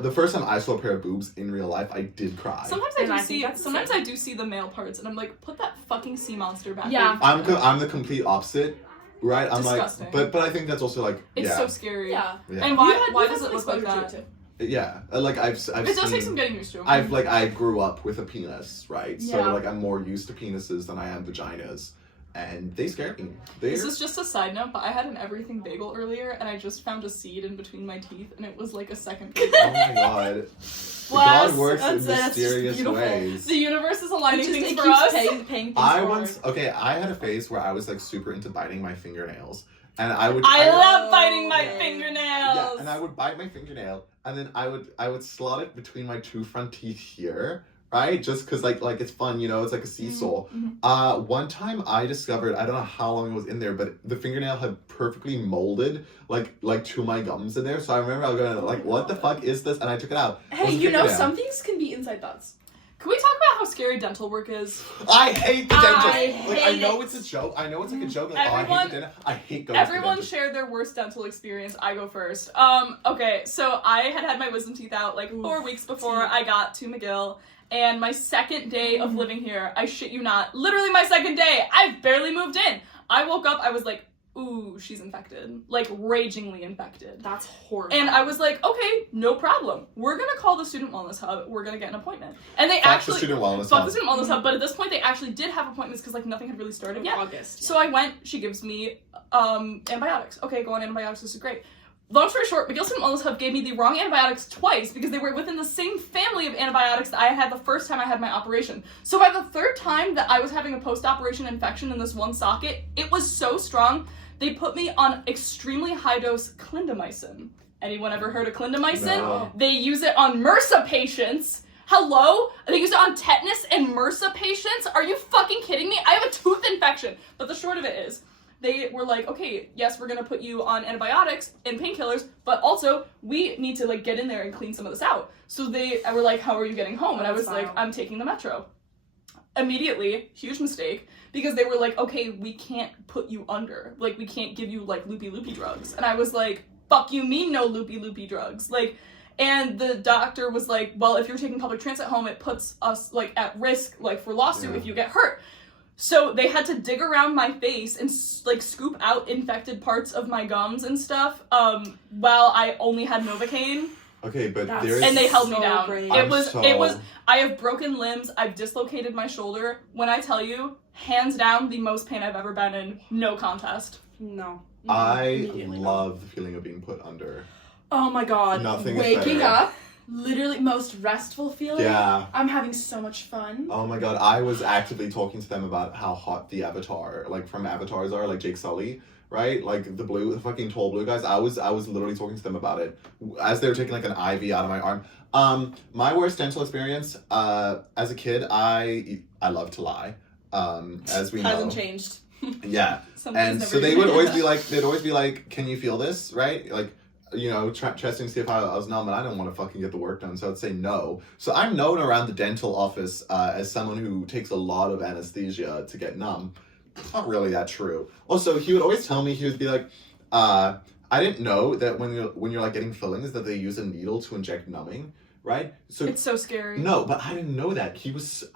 The first time I saw a pair of boobs in real life, I did cry. Sometimes And I I do think see. that's Sometimes insane. I do see the male parts, and I'm like, put that fucking sea monster back. Yeah. there. I'm the complete opposite, right? I'm Disgusting. like, but I think that's also like, It's yeah, so scary. Yeah. yeah, And why You had does it some look like exposure that? to it, yeah. Like I've It does seen, take some getting used to. I grew up with a penis, right? So Yeah. like I'm more used to penises than I am vaginas, and they scare me. This is just a side note, but I had an everything bagel earlier, and I just found a seed in between my teeth, and it was like a second bagel. Oh my god. Bless. God works in That's just mysterious beautiful. ways. The universe is aligning It things keeps for us. paying things I forward. had a phase where I was like super into biting my fingernails, and I would. I would- love biting my Oh, fingernails. Yeah, and I would bite my fingernail, and then I would slot it between my two front teeth here, right? Just because like it's fun, you know, it's like a seesaw. One time I discovered, I don't know how long it was in there, but the fingernail had perfectly molded like to my gums in there. So I remember I was going like, what the fuck is this? And I took it out. It Hey, was a you know, fingernail. some things can be inside thoughts. Can we talk about how scary dental work is? I hate the dentist. I Like I hate know it. it's a joke. I know it's like a joke. Like, Everyone- oh, I hate the dentist. I hate going to the Everyone dentist. shared their worst dental experience. I go first. Okay, so I had my wisdom teeth out like 4 weeks before I got to McGill. And my second day of living here, I shit you not, literally my second day, I've barely moved in. I woke up, I was like, ooh, she's infected. Like, ragingly infected. That's horrible. And I was like, okay, no problem. We're gonna call the Student Wellness Hub. We're gonna get an appointment. And they Fuck the actually... student wellness. Fuck hub. the Student Wellness Hub, but at this point, they actually did have appointments because, like, nothing had really started yet. August. So I went, she gives me antibiotics. Okay, go on antibiotics, this is great. Long story short, McGill Student Wellness Hub gave me the wrong antibiotics twice because they were within the same family of antibiotics that I had the first time I had my operation. So by the third time that I was having a post-operation infection in this one socket, it was so strong, they put me on extremely high-dose clindamycin. Anyone ever heard of clindamycin? No. They use it on MRSA patients. Hello? They use it on tetanus and MRSA patients? Are you fucking kidding me? I have a tooth infection. But the short of it is, they were like, okay, yes, we're gonna put you on antibiotics and painkillers, but also we need to like get in there and clean some of this out. So they were like, how are you getting home? And I was like, I'm taking the metro. Immediately, huge mistake, because they were like, okay, we can't put you under. Like, we can't give you like loopy drugs. And I was like, fuck you mean no loopy drugs? Like, and the doctor was like, well, if you're taking public transit home, it puts us like at risk like for lawsuit if you get hurt. So they had to dig around my face and like scoop out infected parts of my gums and stuff while I only had Novocaine. Okay, but That's there's... And they held me so down. brave. It was I have broken limbs, I've dislocated my shoulder. When I tell you, hands down, the most pain I've ever been in, no contest. No. I Immediately no. love the feeling of being put under. Oh my god. Nothing is Waking better. up, literally most restful feeling. Yeah. I'm having so much fun. Oh my god, I was actively talking to them about how hot the Avatar, like from Avatars are, like Jake Sully, right? Like the fucking tall blue guys. I was literally talking to them about it as they were taking like an IV out of my arm. My worst dental experience, as a kid, I love to lie. As we know. Hasn't changed. Yeah. Something's And never so they changed. would always be like, can you feel this, right? Like, you know, testing to see if I was numb, and I don't want to fucking get the work done, so I'd say no. So I'm known around the dental office as someone who takes a lot of anesthesia to get numb. It's not really that true. Also, he would always tell me, he would be like, I didn't know that when you're like getting fillings that they use a needle to inject numbing, right? So It's so scary. no, but I didn't know that.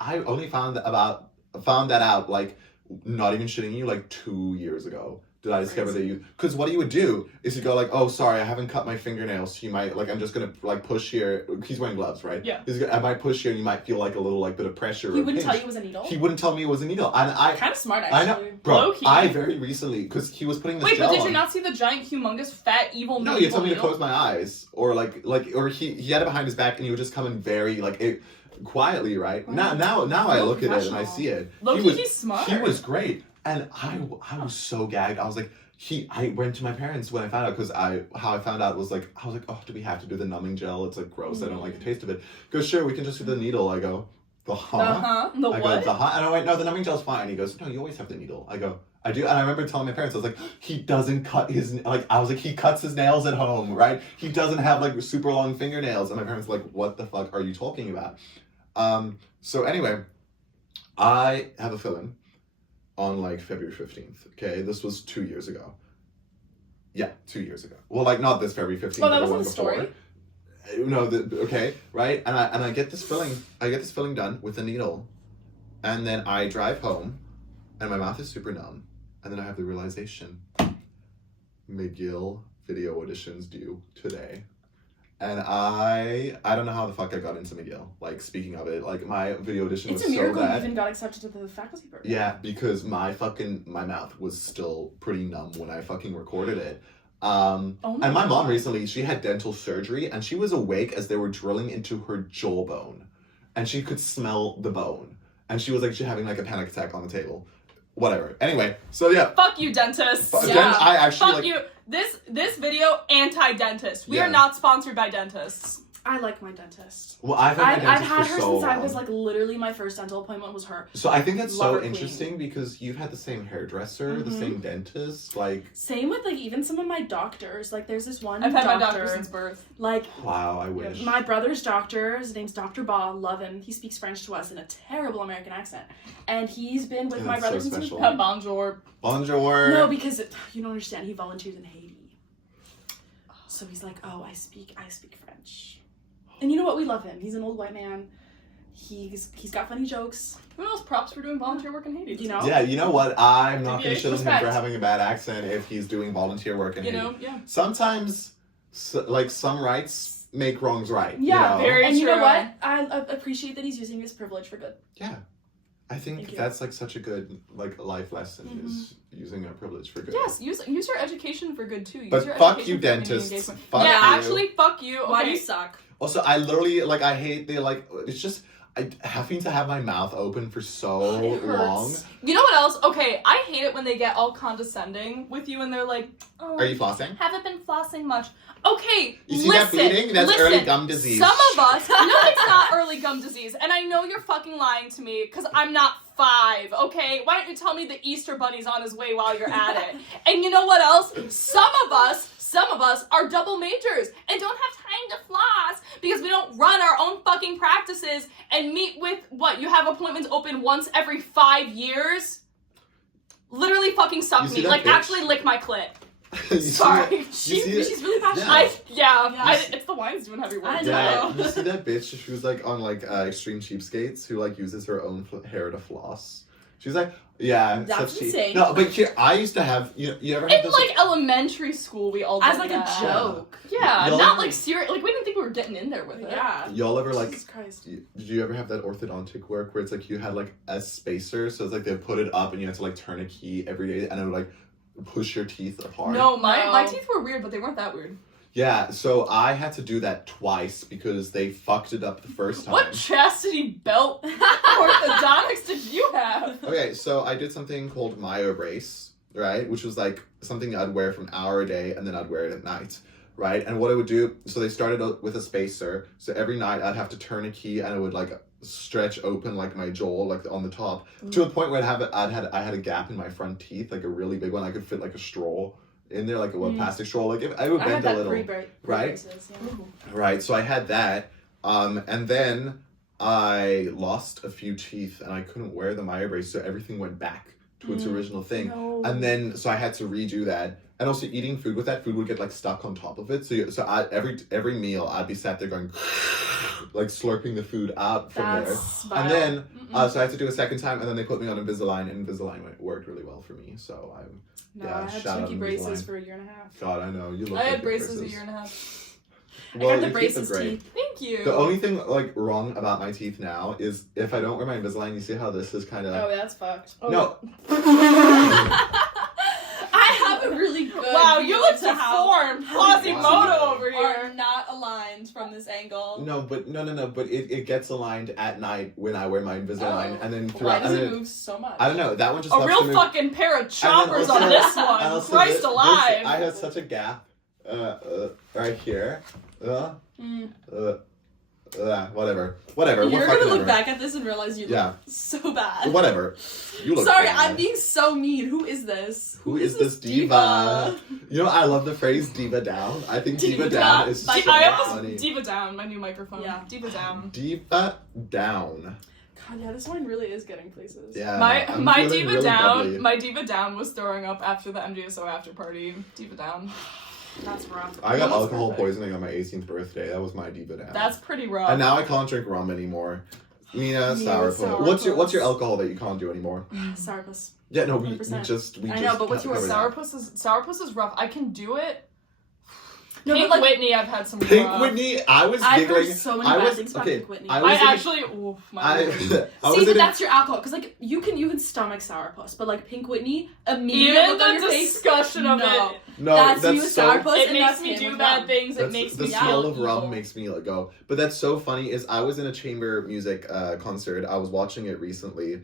I only found that out like not even shitting you like 2 years ago. Did I discover that because what he would do is he'd go like, oh, sorry, I haven't cut my fingernails, so you might, like, I'm just gonna, like, push here. He's wearing gloves, right? Yeah. I might push here and you might feel, like, a little, like, bit of pressure. He or wouldn't pinch. tell you it was a needle? He wouldn't tell me it was a needle. And I Kind of smart, I actually. know, bro, Low-key. I very recently, because he was putting this Wait, gel but did on. you not see the giant, humongous, fat, evil No, medieval he told me to needle? close my eyes. Or, or he had it behind his back and he would just come in very, like, quietly, right? Wow. Now I So look at it and I professional. see it. Low-key, he's smart. He was great. And I was so gagged. I was like, I went to my parents when I found out, because how I found out was like, I was like, oh, do we have to do the numbing gel? It's like gross. I don't like the taste of it. He goes, sure, we can just do the needle. I go, the huh? The I what? go, the huh? And I went, no, the numbing gel's fine. He goes, no, you always have the needle. I go, I do. And I remember telling my parents, I was like, he doesn't cut his, like, I was like, he cuts his nails at home, right? He doesn't have like super long fingernails. And my parents were like, what the fuck are you talking about? So anyway, I have a fill-in on like February 15th. Okay, this was 2 years ago. Yeah, 2 years ago. Well, like not this February 15th. Oh, that but the wasn't the one story? before. No, okay, right? And I get this filling. I get this filling done with a needle, and then I drive home, and my mouth is super numb, and then I have the realization: McGill video auditions due today. And I don't know how the fuck I got into McGill. Like, speaking of it, like, my video audition was so bad. It's a miracle you even got accepted to the faculty program. Yeah, because my mouth was still pretty numb when I fucking recorded it. And my mom recently, she had dental surgery, and she was awake as they were drilling into her jawbone. And she could smell the bone. And she was like, she's having like a panic attack on the table. Whatever. Anyway, so yeah. Fuck you, dentists. Then I actually Fuck you. This video, anti-dentist. We are not sponsored by dentists. I like my dentist. Well, I've had my dentist had for her so since long. I was like literally my first dental appointment was her. So I think that's Love so her queen. interesting because you've had the same hairdresser, the same dentist, like. Same with like even some of my doctors. Like there's this one I've had doctor, my doctor since birth. Like Wow, I wish. my brother's doctor, his name's Dr. Ba, love him. He speaks French to us in a terrible American accent. And he's been with my That's brother so since he was special. born. Bonjour. Bonjour. No, because you don't understand. He volunteers in Haiti. So he's like, oh, I speak French. And you know what? We love him. He's an old white man. He's got funny jokes. Who knows? Props for doing volunteer work in Haiti. You know? Yeah, you know what? I'm not going to shit on him Respect. for having a bad accent if he's doing volunteer work in Haiti. Yeah. Sometimes, like, some rights make wrongs right. Yeah, you know? very And you know true. what? I appreciate that he's using his privilege for good. Yeah. I Thank think you. that's like such a good like life lesson is using our privilege for good. Yes, use your education for good too. Use But your fuck education you, for community dentists. engagement. Fuck yeah, you. actually, fuck you. Okay. Why do you suck? Also, I literally like I hate the like it's just having to have my mouth open for so It hurts. long. You know what else? Okay, I hate it when they get all condescending with you and they're like, "Oh, Are you flossing? haven't been flossing much." Okay, You see listen, that bleeding? That's listen. early gum disease. Some of us, no, it's not early gum disease, and I know you're fucking lying to me because I'm not 5. Okay, why don't you tell me the Easter Bunny's on his way while you're at it? And you know what else? Some of us are double majors and don't have time to floss because we don't run our own fucking practices and meet with what? You have appointments open once every 5 years? Literally fucking You suck see me. that Like, bitch? actually lick my clit. You see Sorry. that- you see it? She's really passionate. Yeah. It's the wine's doing heavy work. I Yeah, know. you see that bitch? She was like on like Extreme Cheapskates who like uses her own hair to floss. She's like, yeah, That's such cheap. insane. No, but here I used to have you ever have In those like elementary school, we all did As like a that. joke. Yeah, Y'all not ever- like serious. Like we didn't think we were getting in there with it. Yeah. y'all ever like Jesus Christ. did you ever have that orthodontic work where it's like you had like a spacer, so it's like they put it up and you had to like turn a key every day and it would like push your teeth apart? No, my No. teeth were weird, but they weren't that weird. Yeah, so I had to do that twice because they fucked it up the first time. What chastity belt orthodontics did you have? Okay, so I did something called Myo Brace, right? Which was like something I'd wear for an hour a day and then I'd wear it at night, right? And what I would do, so they started with a spacer. So every night I'd have to turn a key and it would like stretch open like my jaw, like on the top, to the point where I had a gap in my front teeth, like a really big one. I could fit like a straw in there, like a plastic straw. Like I would I had bend a that little. right? Right? Right, so I had that, and then I lost a few teeth and I couldn't wear the Myo Brace, so everything went back to its original thing. No. And then, so I had to redo that. And also eating food with that, food would get like stuck on top of it. So every meal, I'd be sat there going, like slurping the food out from That's there. vile. And then, so I had to do a second time, and then they put me on Invisalign, and Invisalign worked really well for me. So I'm, No, yeah, I had shout out Twinkie braces Invisalign. for a year and a half. God, I know, you look I like had your braces a year and a half. Well, I got the your teeth are braces great. teeth. Thank you. The only thing like wrong about my teeth now is if I don't wear my Invisalign, you see how this is kind of Oh, that's fucked. Oh. no. I have a really good Wow, you view look into how deformed. Quasimodo over are here. not aligned from this angle. No, but it gets aligned at night when I wear my Invisalign, and then Why throughout. does And it then, move so much? I don't know. That one just A loves real to move. fucking pair of choppers also- on this and one. also Christ this- alive. I had such a gap, right here. Whatever. You're What gonna fucking look ever. back at this and realize you Yeah. look so bad. Whatever. You look Sorry, bad. I'm being so mean. Who is this? Who is this diva? You know, I love the phrase diva down. I think diva down is so I almost funny. diva down, my new microphone. Yeah. Diva down. Diva down. God, yeah, this wine really is getting places. Yeah. My I'm my feeling diva really down bubbly. my diva down was throwing up after the MDSO after party. Diva down. That's rough. I got Almost alcohol perfect. poisoning on my 18th birthday. That was my diva down. That's pretty rough. And now I can't drink rum anymore. Mina, sourpuss. sourpuss. What's your alcohol that you can't do anymore? SourPuss. Yeah, no, we 100%. just I know, but what's yours? covered that. Sourpuss is rough. I can do it. No, Pink but like, Whitney, I've had some Pink rough. Whitney, I was I've heard giggling. so many I bad was things about okay. Pink Whitney. I was I in a- actually, oof, my I lord. was See, in but a- that's your alcohol, because like you can stomach sourpuss, but like Pink Whitney, immediate Even look on the your face. discussion of No. it, no, that's that's you, so. sourpuss, it and makes that's me him do with bad rum. things. It That's, makes the me smell feel of rum evil. makes me let go. But that's so funny. Is I was in a chamber music concert. I was watching it recently,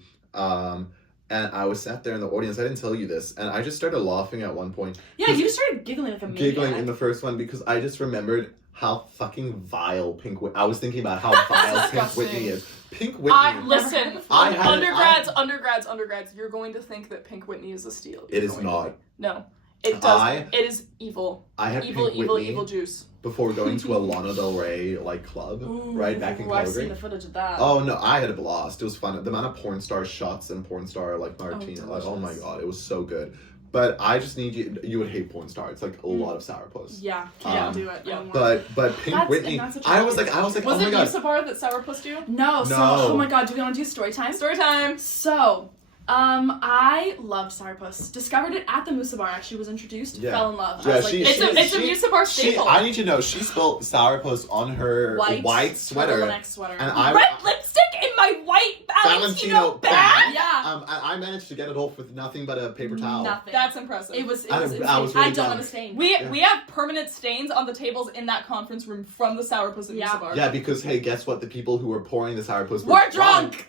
and I was sat there in the audience. I didn't tell you this, and I just started laughing at one point. Yeah, you just started giggling like a maniac. Giggling in the first one because I just remembered how fucking vile Pink Whitney. I was thinking about how vile Pink Disgusting. Whitney is. Pink Whitney. Listen, I had- undergrads, you're going to think that Pink Whitney is a steal. It is not. No, it does. I- It is evil. I had Evil, Pink evil, Whitney evil juice. before going to a Lana Del Rey like club right back in I've seen Calgary. the footage of that. Oh no, I had a blast. It was fun. The amount of porn star shots and porn star like Martina, like oh my delicious. god, it was so good. But I just need you. You would hate porn star. It's like a lot of sourpuss. Yeah, can't do it yeah. anymore. But Pink That's- Whitney, and that's I was like, Was oh my it god. Musa Bar that sourpussed you? No, so No. oh my god, do we want to do story time? Story time. So, I loved sourpuss. Discovered it at the Musa Bar. Actually, was introduced. Yeah. Fell in love. Yeah, I was like, she- this It's is a Musa Bar staple. I need to know. She spilled sourpuss on her white sweater, turtleneck sweater. and I Red lipstick in my white Valentino bag. Yeah. I managed to get it off with nothing but a paper towel. Nothing. That's impressive. It was. It I was was insane. really I don't dumb. want to stain. We have permanent stains on the tables in that conference room from the sourpuss at Yeah. Musa Bar. Yeah, because hey, guess what? The people who were pouring the sourpuss We're drunk.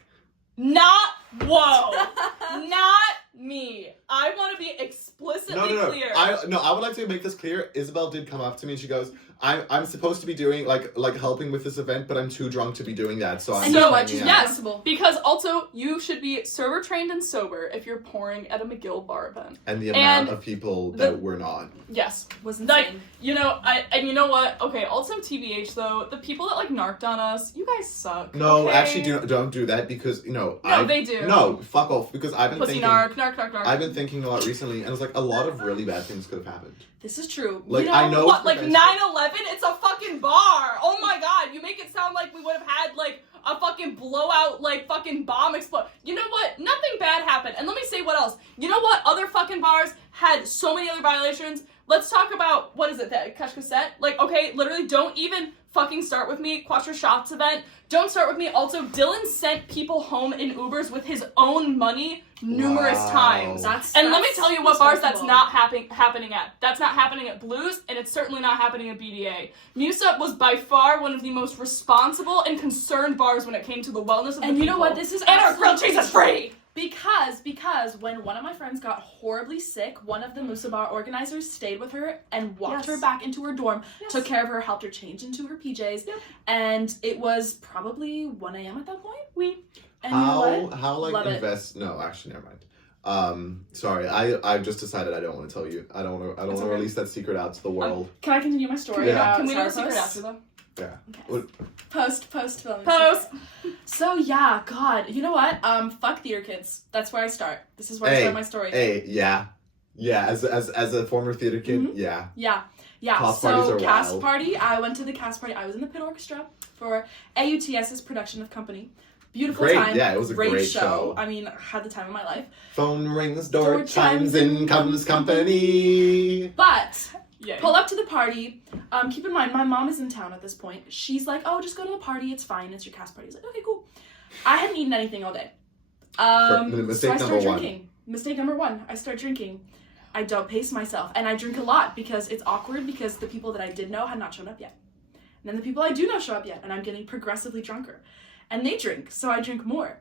Not whoa. Not me. I want to be explicitly No. clear. I would like to make this clear. Isabel did come up to me and she goes, I'm supposed to be doing like helping with this event, but I'm too drunk to be doing that, so I'm And you know just what? hanging She's out." yes. responsible. Because also, you should be server trained and sober if you're pouring at a McGill bar event. And the amount And of people the- that were not. Yes. Was Like, insane. you know, and you know what? Okay, also TBH though, the people that like narked on us, you guys suck. No, okay? actually, don't do that because No, they do. No, fuck off. Because I've been Pussy thinking. narc. I've been thinking a lot recently, and it's like a lot of really bad things could have happened. This is true. Like, you know, I know- What, like Defense- 9/11? It's a fucking bar! Oh my god, you make it sound like we would have had, like, a fucking blowout, like, fucking bomb explode. You know what? Nothing bad happened. And let me say what else. You know what? Other fucking bars had so many other violations. Let's talk about, what is it, that Cash Cassette? Like, okay, literally don't even fucking start with me. Quattro Shots event. Don't start with me. Also, Dylan sent people home in Ubers with his own money numerous Wow. times. That's And let me tell you what bars that's respectable. not happening at. That's not happening at Blues, and it's certainly not happening at BDA. Musa was by far one of the most responsible and concerned bars when it came to the wellness of the And you know people. what? This is And our grilled absolutely- cheese is free! Because when one of my friends got horribly sick, one of the Musa Bar organizers stayed with her and walked her back into her dorm, took care of her, helped her change into her PJs, and it was probably 1 a.m. at that point. And you know what? How like Love it. invest? No, actually, never mind. Sorry, I've just decided I don't want to tell you. I don't want to okay. release that secret out to the world. Can I continue my story Yeah. about Can we know the sourpuss? secret after though? Yeah. Okay. What- Post film. Post! So yeah, God, you know what? Fuck theater kids. That's where I start. This is where I start my story. Hey, yeah. As a former theater kid, Mhm. yeah. Yeah. Cast parties So are cast wild. party. I went to the cast party. I was in the pit orchestra for AUTS's production of Company. Beautiful Great, time. yeah, it was a great show. I mean, had the time of my life. Phone rings, door Door chimes, chimes, in comes company. But Yay. pull up to the party. Keep in mind, my mom is in town at this point. She's like, "Oh, just go to the party. It's fine. It's your cast party." I was like, "Okay, cool." I hadn't eaten anything all day. Mistake so I number start one. drinking. Mistake number one. I start drinking. I don't pace myself, and I drink a lot because it's awkward because the people that I did know had not shown up yet. And then the people I do know show up yet, and I'm getting progressively drunker. And they drink, so I drink more.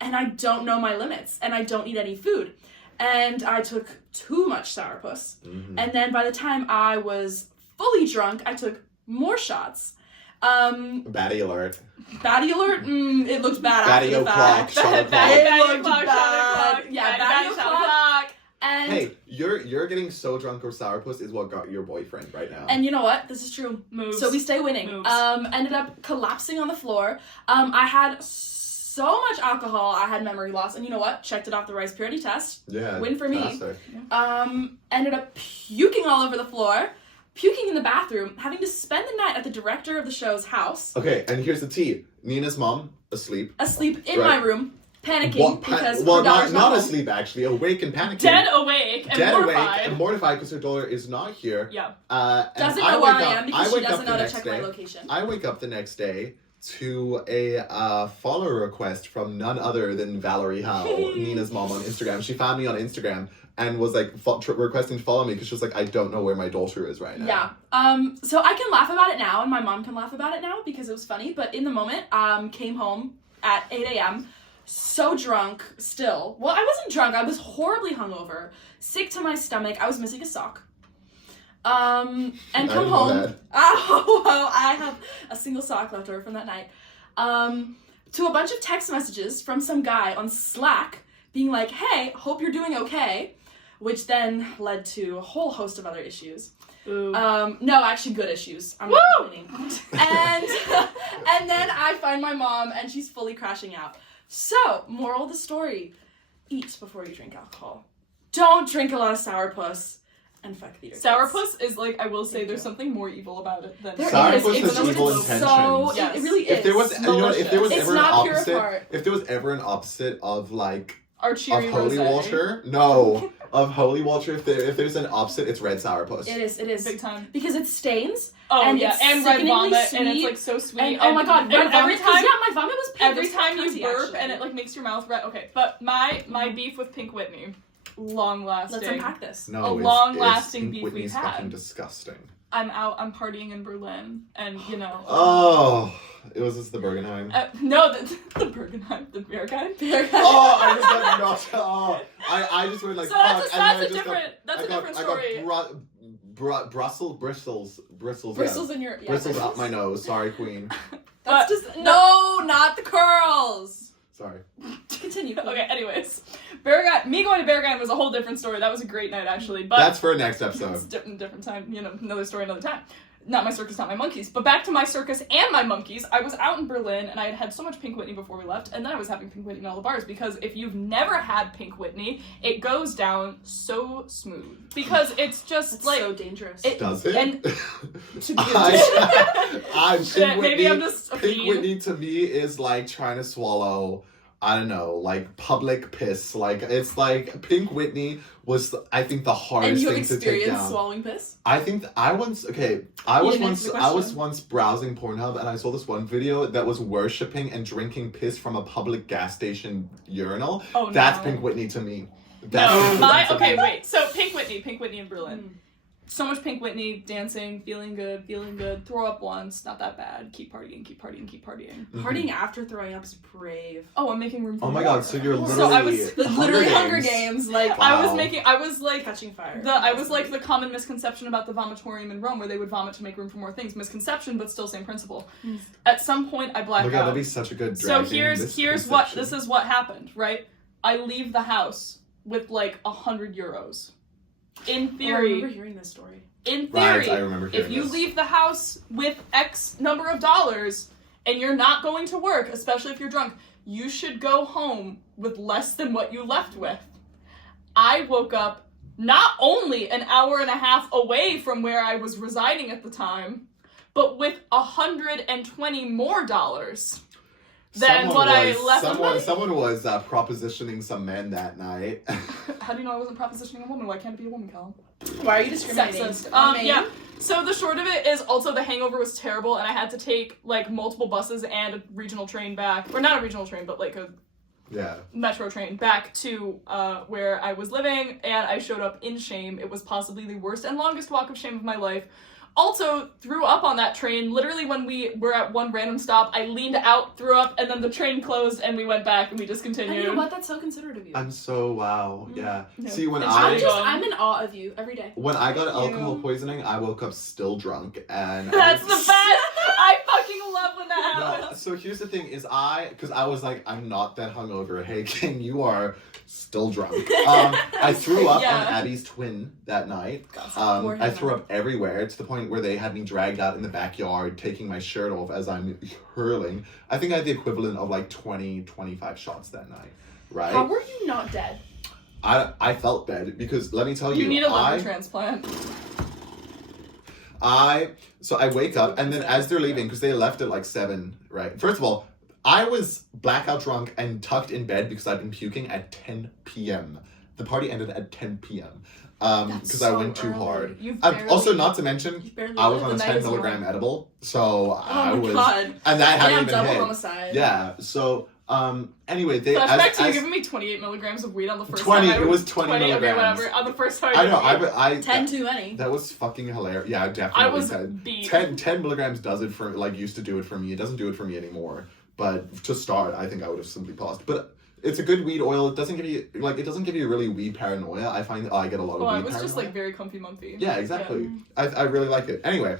And I don't know my limits, and I don't eat any food. And I took too much SourPuss. Mm-hmm. And then by the time I was fully drunk, I took more shots. Baddie alert. Baddie alert? It looked bad Baddie after the o'clock, fact. shot o'clock. Baddie It o'clock, looked shot bad. o'clock. Yeah, Baddie Baddie shot o'clock. And Hey, you're getting so drunk of SourPuss is what got your boyfriend right now. And you know what? This is true. Moves. So we stay winning. Moves. Ended up collapsing on the floor. I had so much alcohol, I had memory loss. And you know what? Checked it off the Rice Purity test. Yeah. Win for me. Fantastic. Ended up puking all over the floor, puking in the bathroom, having to spend the night at the director of the show's house. Okay, and here's the tea. Nina's mom, asleep. Asleep in Right. my room, panicking because well, her daughter's not home. asleep actually, awake and panicking. Dead awake and Dead mortified. awake and mortified because her daughter is not here. Yeah. And Doesn't I know wake where I up- am because she wake up doesn't the know to next check day. my location. I wake up the next day to a follower request from none other than Valerie Howe, Nina's mom, on Instagram. She found me on Instagram and was like requesting to follow me because she was like, I don't know where my daughter is right now. Yeah. So I can laugh about it now, and my mom can laugh about it now because it was funny. But in the moment, came home at 8 a.m. so drunk still. Well, I wasn't drunk. I was horribly hungover, sick to my stomach. I was missing a sock. And I come didn't know home. that. Oh, I have a single sock left over from that night. To a bunch of text messages from some guy on Slack being like, hey, hope you're doing okay, which then led to a whole host of other issues. Ooh. No, actually good issues. I'm not complaining. And then I find my mom and she's fully crashing out. So, moral of the story, eat before you drink alcohol. Don't drink a lot of SourPuss. And fuck theater kids. SourPuss is like, I will say Thank there's you. something more evil about it than There SourPuss is. has It's evil so, intentions. Yes. it really is. If there was, you know, if there was It's ever an not pure of opposite, heart. if there was ever an opposite of like our of cheery holy rosé. water, no, of holy water. If there's an opposite, it's red SourPuss. It is. Big time. Because it stains. Oh And yeah, it's and red sickeningly vomit, and it's sweet. like so sweet. And oh my god, and red every vomit, 'cause, time, yeah, my vomit was pink. every It was time you crazy, burp actually. and it like makes your mouth red. Okay, but my beef with Pink Whitney, long lasting. Let's unpack this. No, A it's long-lasting Pink beef Whitney's we've had. fucking disgusting. I'm partying in Berlin, and you know. Oh, it was this the Bergenheim. No, the Bergenheim, the Bergheim. Oh, I just got knocked. Oh, I just went like. So that's fuck, a, and then I that's a just different got, that's a different story. I got bristles, Bristles yeah. in your Bristles up my nose. Sorry, Queen. That's But- just no, not the curls. Sorry. Continue. Queen. Okay, anyways, me going to Bergheim was a whole different story. That was a great night actually, but That's for next it's episode. different time. You know, another story, another time. Not my circus, not my monkeys. But back to my circus and my monkeys. I was out in Berlin and I had had so much Pink Whitney before we left, and then I was having Pink Whitney in all the bars because if you've never had Pink Whitney, it goes down so smooth because it's just That's like so dangerous. Does it? and- I'm Shit, Pink maybe I'm Whitney. just a Pink fiend. Whitney to me is like trying to swallow, I don't know, like public piss. Like it's like Pink Whitney was, I think, the and hardest you have thing to take experienced down. swallowing piss? I think I was You didn't answer the I was question. once browsing Pornhub and I saw this one video that was worshipping and drinking piss from a public gas station urinal. Oh, no. That's Pink Whitney to me. That's No, Pink my Whitney to okay, me. wait. So Pink Whitney in Berlin. Mm. So much Pink Whitney, dancing, feeling good, throw up once, not that bad. Keep partying. Mhm. Partying after throwing up is brave. Oh, I'm making room for Oh my more. god, so you're So literally I was Literally Hunger Games, like I Wow. was like catching fire. I was like the common misconception about the vomitorium in Rome where they would vomit to make room for more things. Misconception, but still same principle. Mm. At some point I Oh blacked my god, out. that'd be such a good So dragging here's what this is what happened, right? I leave the house with like 100 euros. In Oh, I theory, remember hearing this story. in Right, theory, I remember hearing if you this. leave the house with X number of dollars and you're not going to work, especially if you're drunk, you should go home with less than what you left with. I woke up not only an hour and a half away from where I was residing at the time, but with $120 more than what I left with. Someone was propositioning some men that night. How do you know I wasn't propositioning a woman? Why can't it be a woman, Callum? Why are you discriminating? Sexist. on me? Yeah. So the short of it is also the hangover was terrible and I had to take like multiple buses and a regional train back, or not a regional train, but like a Yeah. metro train back to where I was living, and I showed up in shame. It was possibly the worst and longest walk of shame of my life. Also, threw up on that train. Literally, when we were at one random stop, I leaned out, threw up, and then the train closed, and we went back, and we just And continued. you know what? That's so considerate of you. I'm so wow. Yeah. Yeah. See, when It's I really I'm in awe of you every day. when I got Thank alcohol you. poisoning, I woke up still drunk, and That's the best! I fucking love when that happens. No, so here's the thing: is because I was like, I'm not that hungover. Hey, King, you are still drunk. I threw up Yeah. on Abby's twin that night. Poor I him. threw up everywhere to the point where they had me dragged out in the backyard, taking my shirt off as I'm hurling. I think I had the equivalent of like 20, 25 shots that night. Right? How were you not dead? I felt dead because let me tell you, You need a liver transplant. So I wake up and then as they're leaving, because they left at like 7, right? First of all, I was blackout drunk and tucked in bed because I'd been puking at 10 p.m. The party ended at 10 p.m. Because I so went too early. hard. You've Also, not to mention, You barely I was lived. on a The 10 night is milligram young. edible, so I Oh my was, god. and that hadn't Damn, even double hit. homicide. Yeah. So anyway, they Flashback to you as giving me 28 milligrams of weed on the first 20, time. it was 20 Okay, milligrams. whatever. On the first time. I know I 10 too many. that was fucking hilarious. Yeah, definitely. I was 10. beat. 10 milligrams does it for, like, used to do it for me. It doesn't do it for me anymore. But to start, I think I would have simply paused. But it's a good weed oil. It doesn't give you, really weed paranoia. I find that I get a lot of Oh, weed I was paranoia. just like very comfy mumpy. Yeah, exactly. I really like it. Anyway,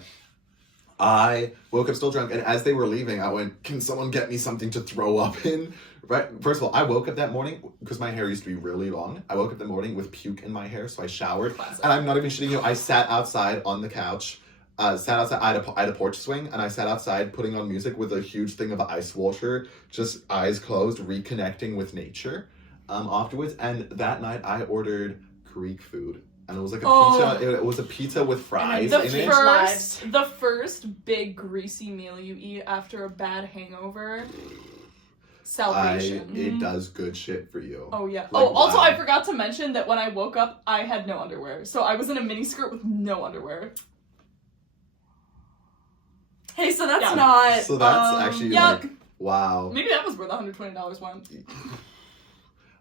I woke up still drunk, and as they were leaving, I went, can someone get me something to throw up in? Right. First of all, I woke up that morning, because my hair used to be really long, I woke up that morning with puke in my hair, so I showered. Classic. And I'm not even shitting you, I sat outside on the couch, sat outside, I had a porch swing, and I sat outside putting on music with a huge thing of ice water, just eyes closed, reconnecting with nature afterwards. And that night, I ordered Greek food. And it was like a pizza. It was a pizza with fries The in it. first big greasy meal you eat after a bad hangover. Salvation. It does good shit for you. Oh yeah. Like, Also wow. I forgot to mention that when I woke up, I had no underwear. So I was in a mini skirt with no underwear. Hey, so that's Yeah. not. So that's actually Yup. like, wow. Maybe that was where the $120 went.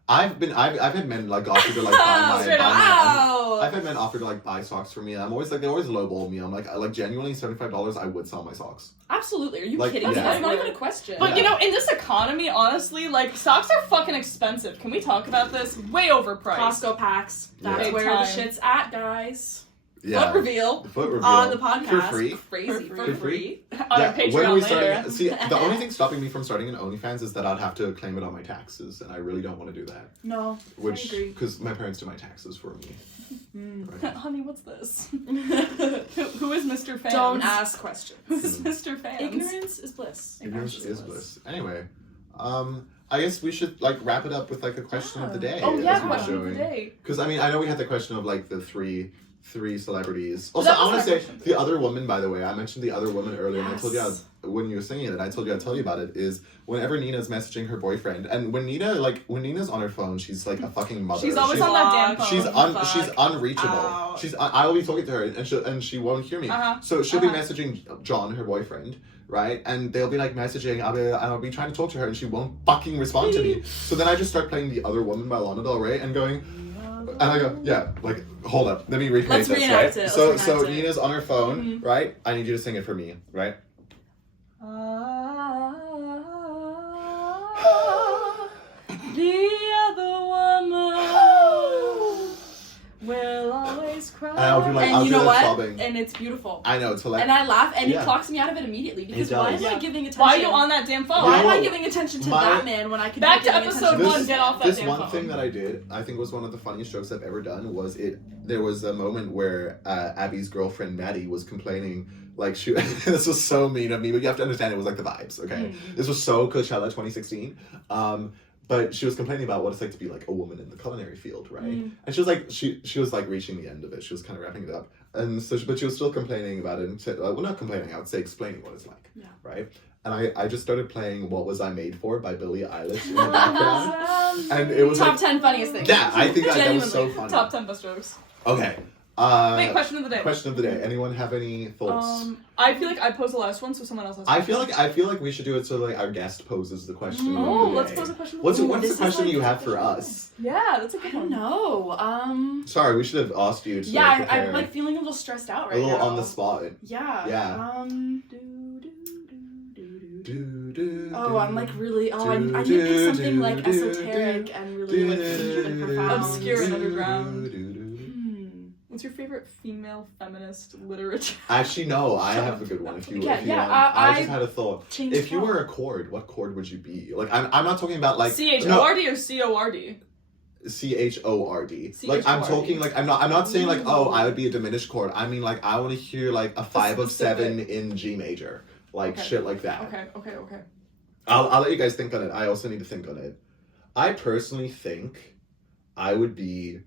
I've had men like offer to like buy Straight up. Wow. I've had men offer to like buy socks for me. I'm always like, they always lowball me. I'm like genuinely $75. I would sell my socks. Absolutely. Are you Like, kidding me? yeah. That's not even a question. But you Yeah. know, in this economy, honestly, like socks are fucking expensive. Can we talk about this? Way overpriced. Costco packs. That's Yeah. where Big the time. shit's at, guys. Yeah. Foot reveal Foot reveal on the podcast. for free. Crazy. For For free. free. On Yeah, our Patreon when are we later. starting? See, the only thing stopping me from starting an OnlyFans is that I'd have to claim it on my taxes, and I really don't want to do that. No. I Which, agree. because my parents do my taxes for me. Mm. Right? Honey, what's this? Who is Mr. Fans? Don't ask questions. Who's Mr. Fans? Ignorance is bliss. Ignorance is bliss. Anyway, I guess we should like wrap it up with like a question of the day. Oh yeah, as we were question of the showing. day. Because I mean, I know we had the question of like the three celebrities. Also, That I was want to my say question. the other woman. By the way, I mentioned the other woman earlier, and I told you Yes. when you were singing it, I told you I'd tell you about it. Is whenever Nina's messaging her boyfriend, and when Nina's on her phone, she's like a fucking mother. She's always on that damn phone. She's unreachable. Ouch. I will be talking to her, and she won't hear me. Uh-huh. So she'll be Uh-huh. messaging John, her boyfriend, right? And they'll be like messaging. I'll be trying to talk to her, and she won't fucking respond to me. So then I just start playing "The Other Woman" by Lana Del Rey, and going. And I go, yeah, like, hold up, let me recreate Let's this, reenact right? it, let's So reenact it. Nina's on her phone, right? I need you to sing it for me, right? The other woman will always cry. And I'll do like, And I'll you do know that what? sobbing. And it's beautiful. I know, it's hilarious. And I laugh, and Yeah. it clocks me out of it immediately because It why does. am I Yeah. giving attention? Why are you on that damn phone? Why am I No. giving attention to My- that man when I could Back be to giving episode attention one, get off that This damn one phone. thing that I did, I think was one of the funniest jokes I've ever done, was there was a moment where Abby's girlfriend Maddie was complaining, like she this was so mean of me, but you have to understand it was like the vibes, okay? This was so Coachella 2016. But she was complaining about what it's like to be like a woman in the culinary field, right? And she was like, she was like reaching the end of it. She was kind of wrapping it up, and so, but she was still complaining about it. And well, not complaining. I would say explaining what it's like, Yeah. right? And I just started playing "What Was I Made For" by Billie Eilish in the background, and it was Top like, 10 funniest things. yeah, I think that was so Genuinely. funny. Top 10 best jokes. Okay, Wait, question of the day. Question of the day. Anyone have any thoughts? I feel like I posed the last one, so someone else has. I feel like we should do it so like our guest poses the question. Oh, of the let's day. pose a question. What's Ooh, the this is question like you have for question of the us? Yeah, that's a I good don't one. know. Sorry, we should have asked you to Yeah, like, prepare I'm like feeling a little stressed out right a little now. on the spot. Yeah. Yeah. Oh, I'm like really. I need to pick something like esoteric and really like deep and profound. Obscure and underground. What's your favorite female feminist literature? Actually, no, I have a good one. If you want, I just had a thought. If you were a chord, what chord would you be? Like, I'm not talking about like C-H-O-R-D or C-O-R-D? C-H-O-R-D. Like, I'm talking like I'm not saying like, oh, I would be a diminished chord. I mean like I want to hear like a 5 of 7 in G major, like shit like that. Okay. I'll let you guys think on it. I also need to think on it. I personally think I would be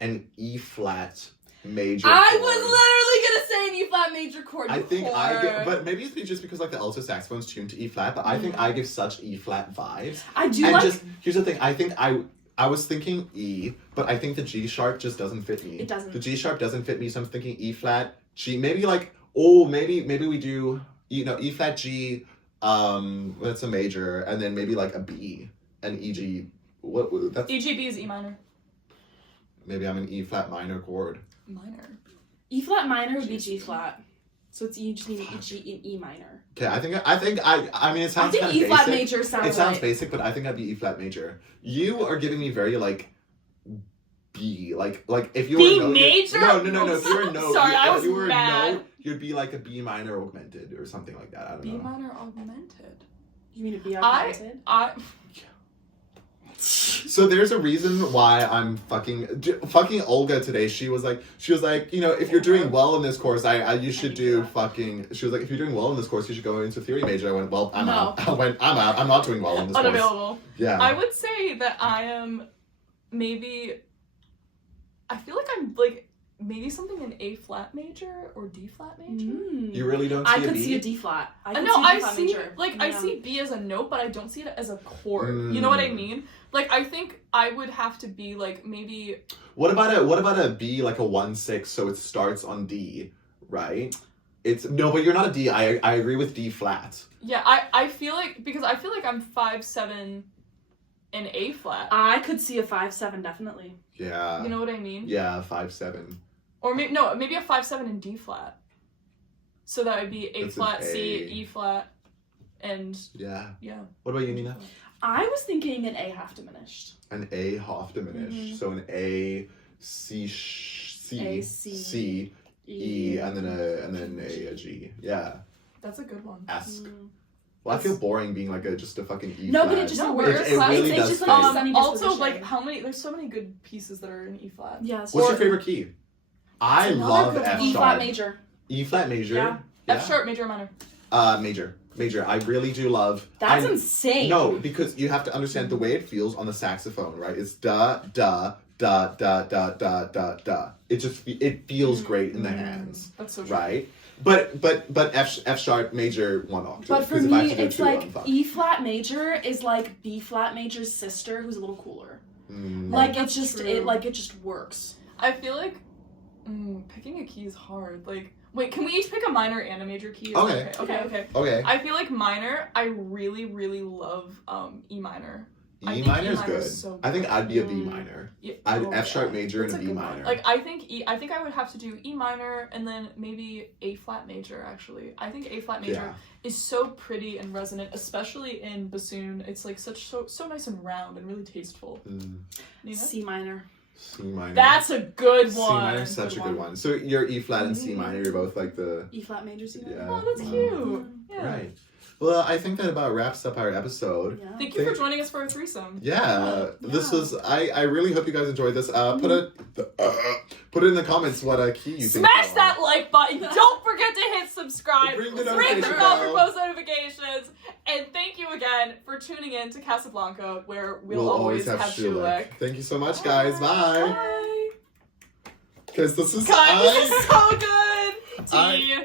an E flat major. I chord. was literally gonna say an E flat major chord. I think I get, but maybe it's just because like the alto saxophone's tuned to E flat. But I think I give such E flat vibes. I do and like. just here's the thing. I think I was thinking E, but I think the G sharp just doesn't fit me. It doesn't. The G sharp doesn't fit me, so I'm thinking E flat G. Maybe like maybe we do E flat G. That's a major, and then maybe like a B, an E G. What that's EGB is E minor. maybe I'm an E flat minor chord. Minor. E flat minor would be G flat. So it's you just need E minor. Okay, I mean it sounds I think kind of E basic. flat major sounds. It sounds right. basic, but I think I'd be E flat major. You are giving me very like B, like if you were B a note, major? No. If you were a note, Sorry, I was if you were mad. a note, you'd be like a B minor augmented or something like that. I don't B know. minor augmented. You mean to be augmented? So there's a reason why I'm fucking Olga today. She was like, if you're doing well in this course, you should do fucking. She was like, if you're doing well in this course, you should go into theory major. I went, well, I'm out. I went, I'm out. I'm not doing well in this course. Unavailable. Yeah. I would say that I am maybe. I feel like I'm like maybe something in A flat major or D flat major. You really don't see I a could B? see a D flat. I see B as a note, but I don't see it as a chord. You know what I mean? Like I think I would have to be like maybe. What about a B like a 1/6? So it starts on D, right? But you're not a D. I agree with D flat. Yeah, I feel like because I feel like I'm 5/7 in A flat. I could see a 5/7 definitely. Yeah. You know what I mean? Yeah, 5/7. Or maybe a 5/7 in D flat. So that would be A flat, C, E flat, and yeah. Yeah. What about you, Nina? I was thinking an A half diminished. An A half diminished. So an A, C, A, C, E, and then a G. Yeah. That's a good one. Ask. Well, I feel boring being like just a fucking E No, flat. but it just No, works. It really does just fit. like a sunny Also, disposition. like how many? There's so many good pieces that are in E flat. Yes. What's your favorite key? I love F E sharp. flat major. E flat major. Yeah. F sharp, major, or minor. Major. I really do love. That's insane. No, because you have to understand the way it feels on the saxophone, right? It's da da da da da da da da. It feels great in the hands. That's so true. Right? But F sharp major 1 octave. But for 'cause if I have me, to do it's two, like I'm fucked. E flat major is like B flat major's sister, who's a little cooler. Like it just works. I feel like picking a key is hard. Like, wait, can we each pick a minor and a major key? Okay. Okay. I feel like minor. I really, really love E minor. E minor is good. So I think I'd be a B minor. Yeah. F sharp major and a That's B good one. minor. Like I think I would have to do E minor and then maybe A flat major. Actually, I think A flat major is so pretty and resonant, especially in bassoon. It's like so nice and round and really tasteful. Nina? C minor. C minor. That's a good one. C minor is such a good one. So you're E flat and C minor. You're both like the E flat major, C minor. Yeah. Oh, that's cute. Yeah. Right. Well, I think that about wraps up our episode. Yeah. Thank you for joining us for a threesome. This was. I really hope you guys enjoyed this. Put it in the comments what key you think. Smash that like button. Don't forget to hit subscribe. Ring the Ring the notification bell for bell. post notifications. And thank you again for tuning in to Casa Blanca, where we'll always have Shulik. Thank you so much, guys. Bye. Bye. Because this is God, this is so good. I- Tea.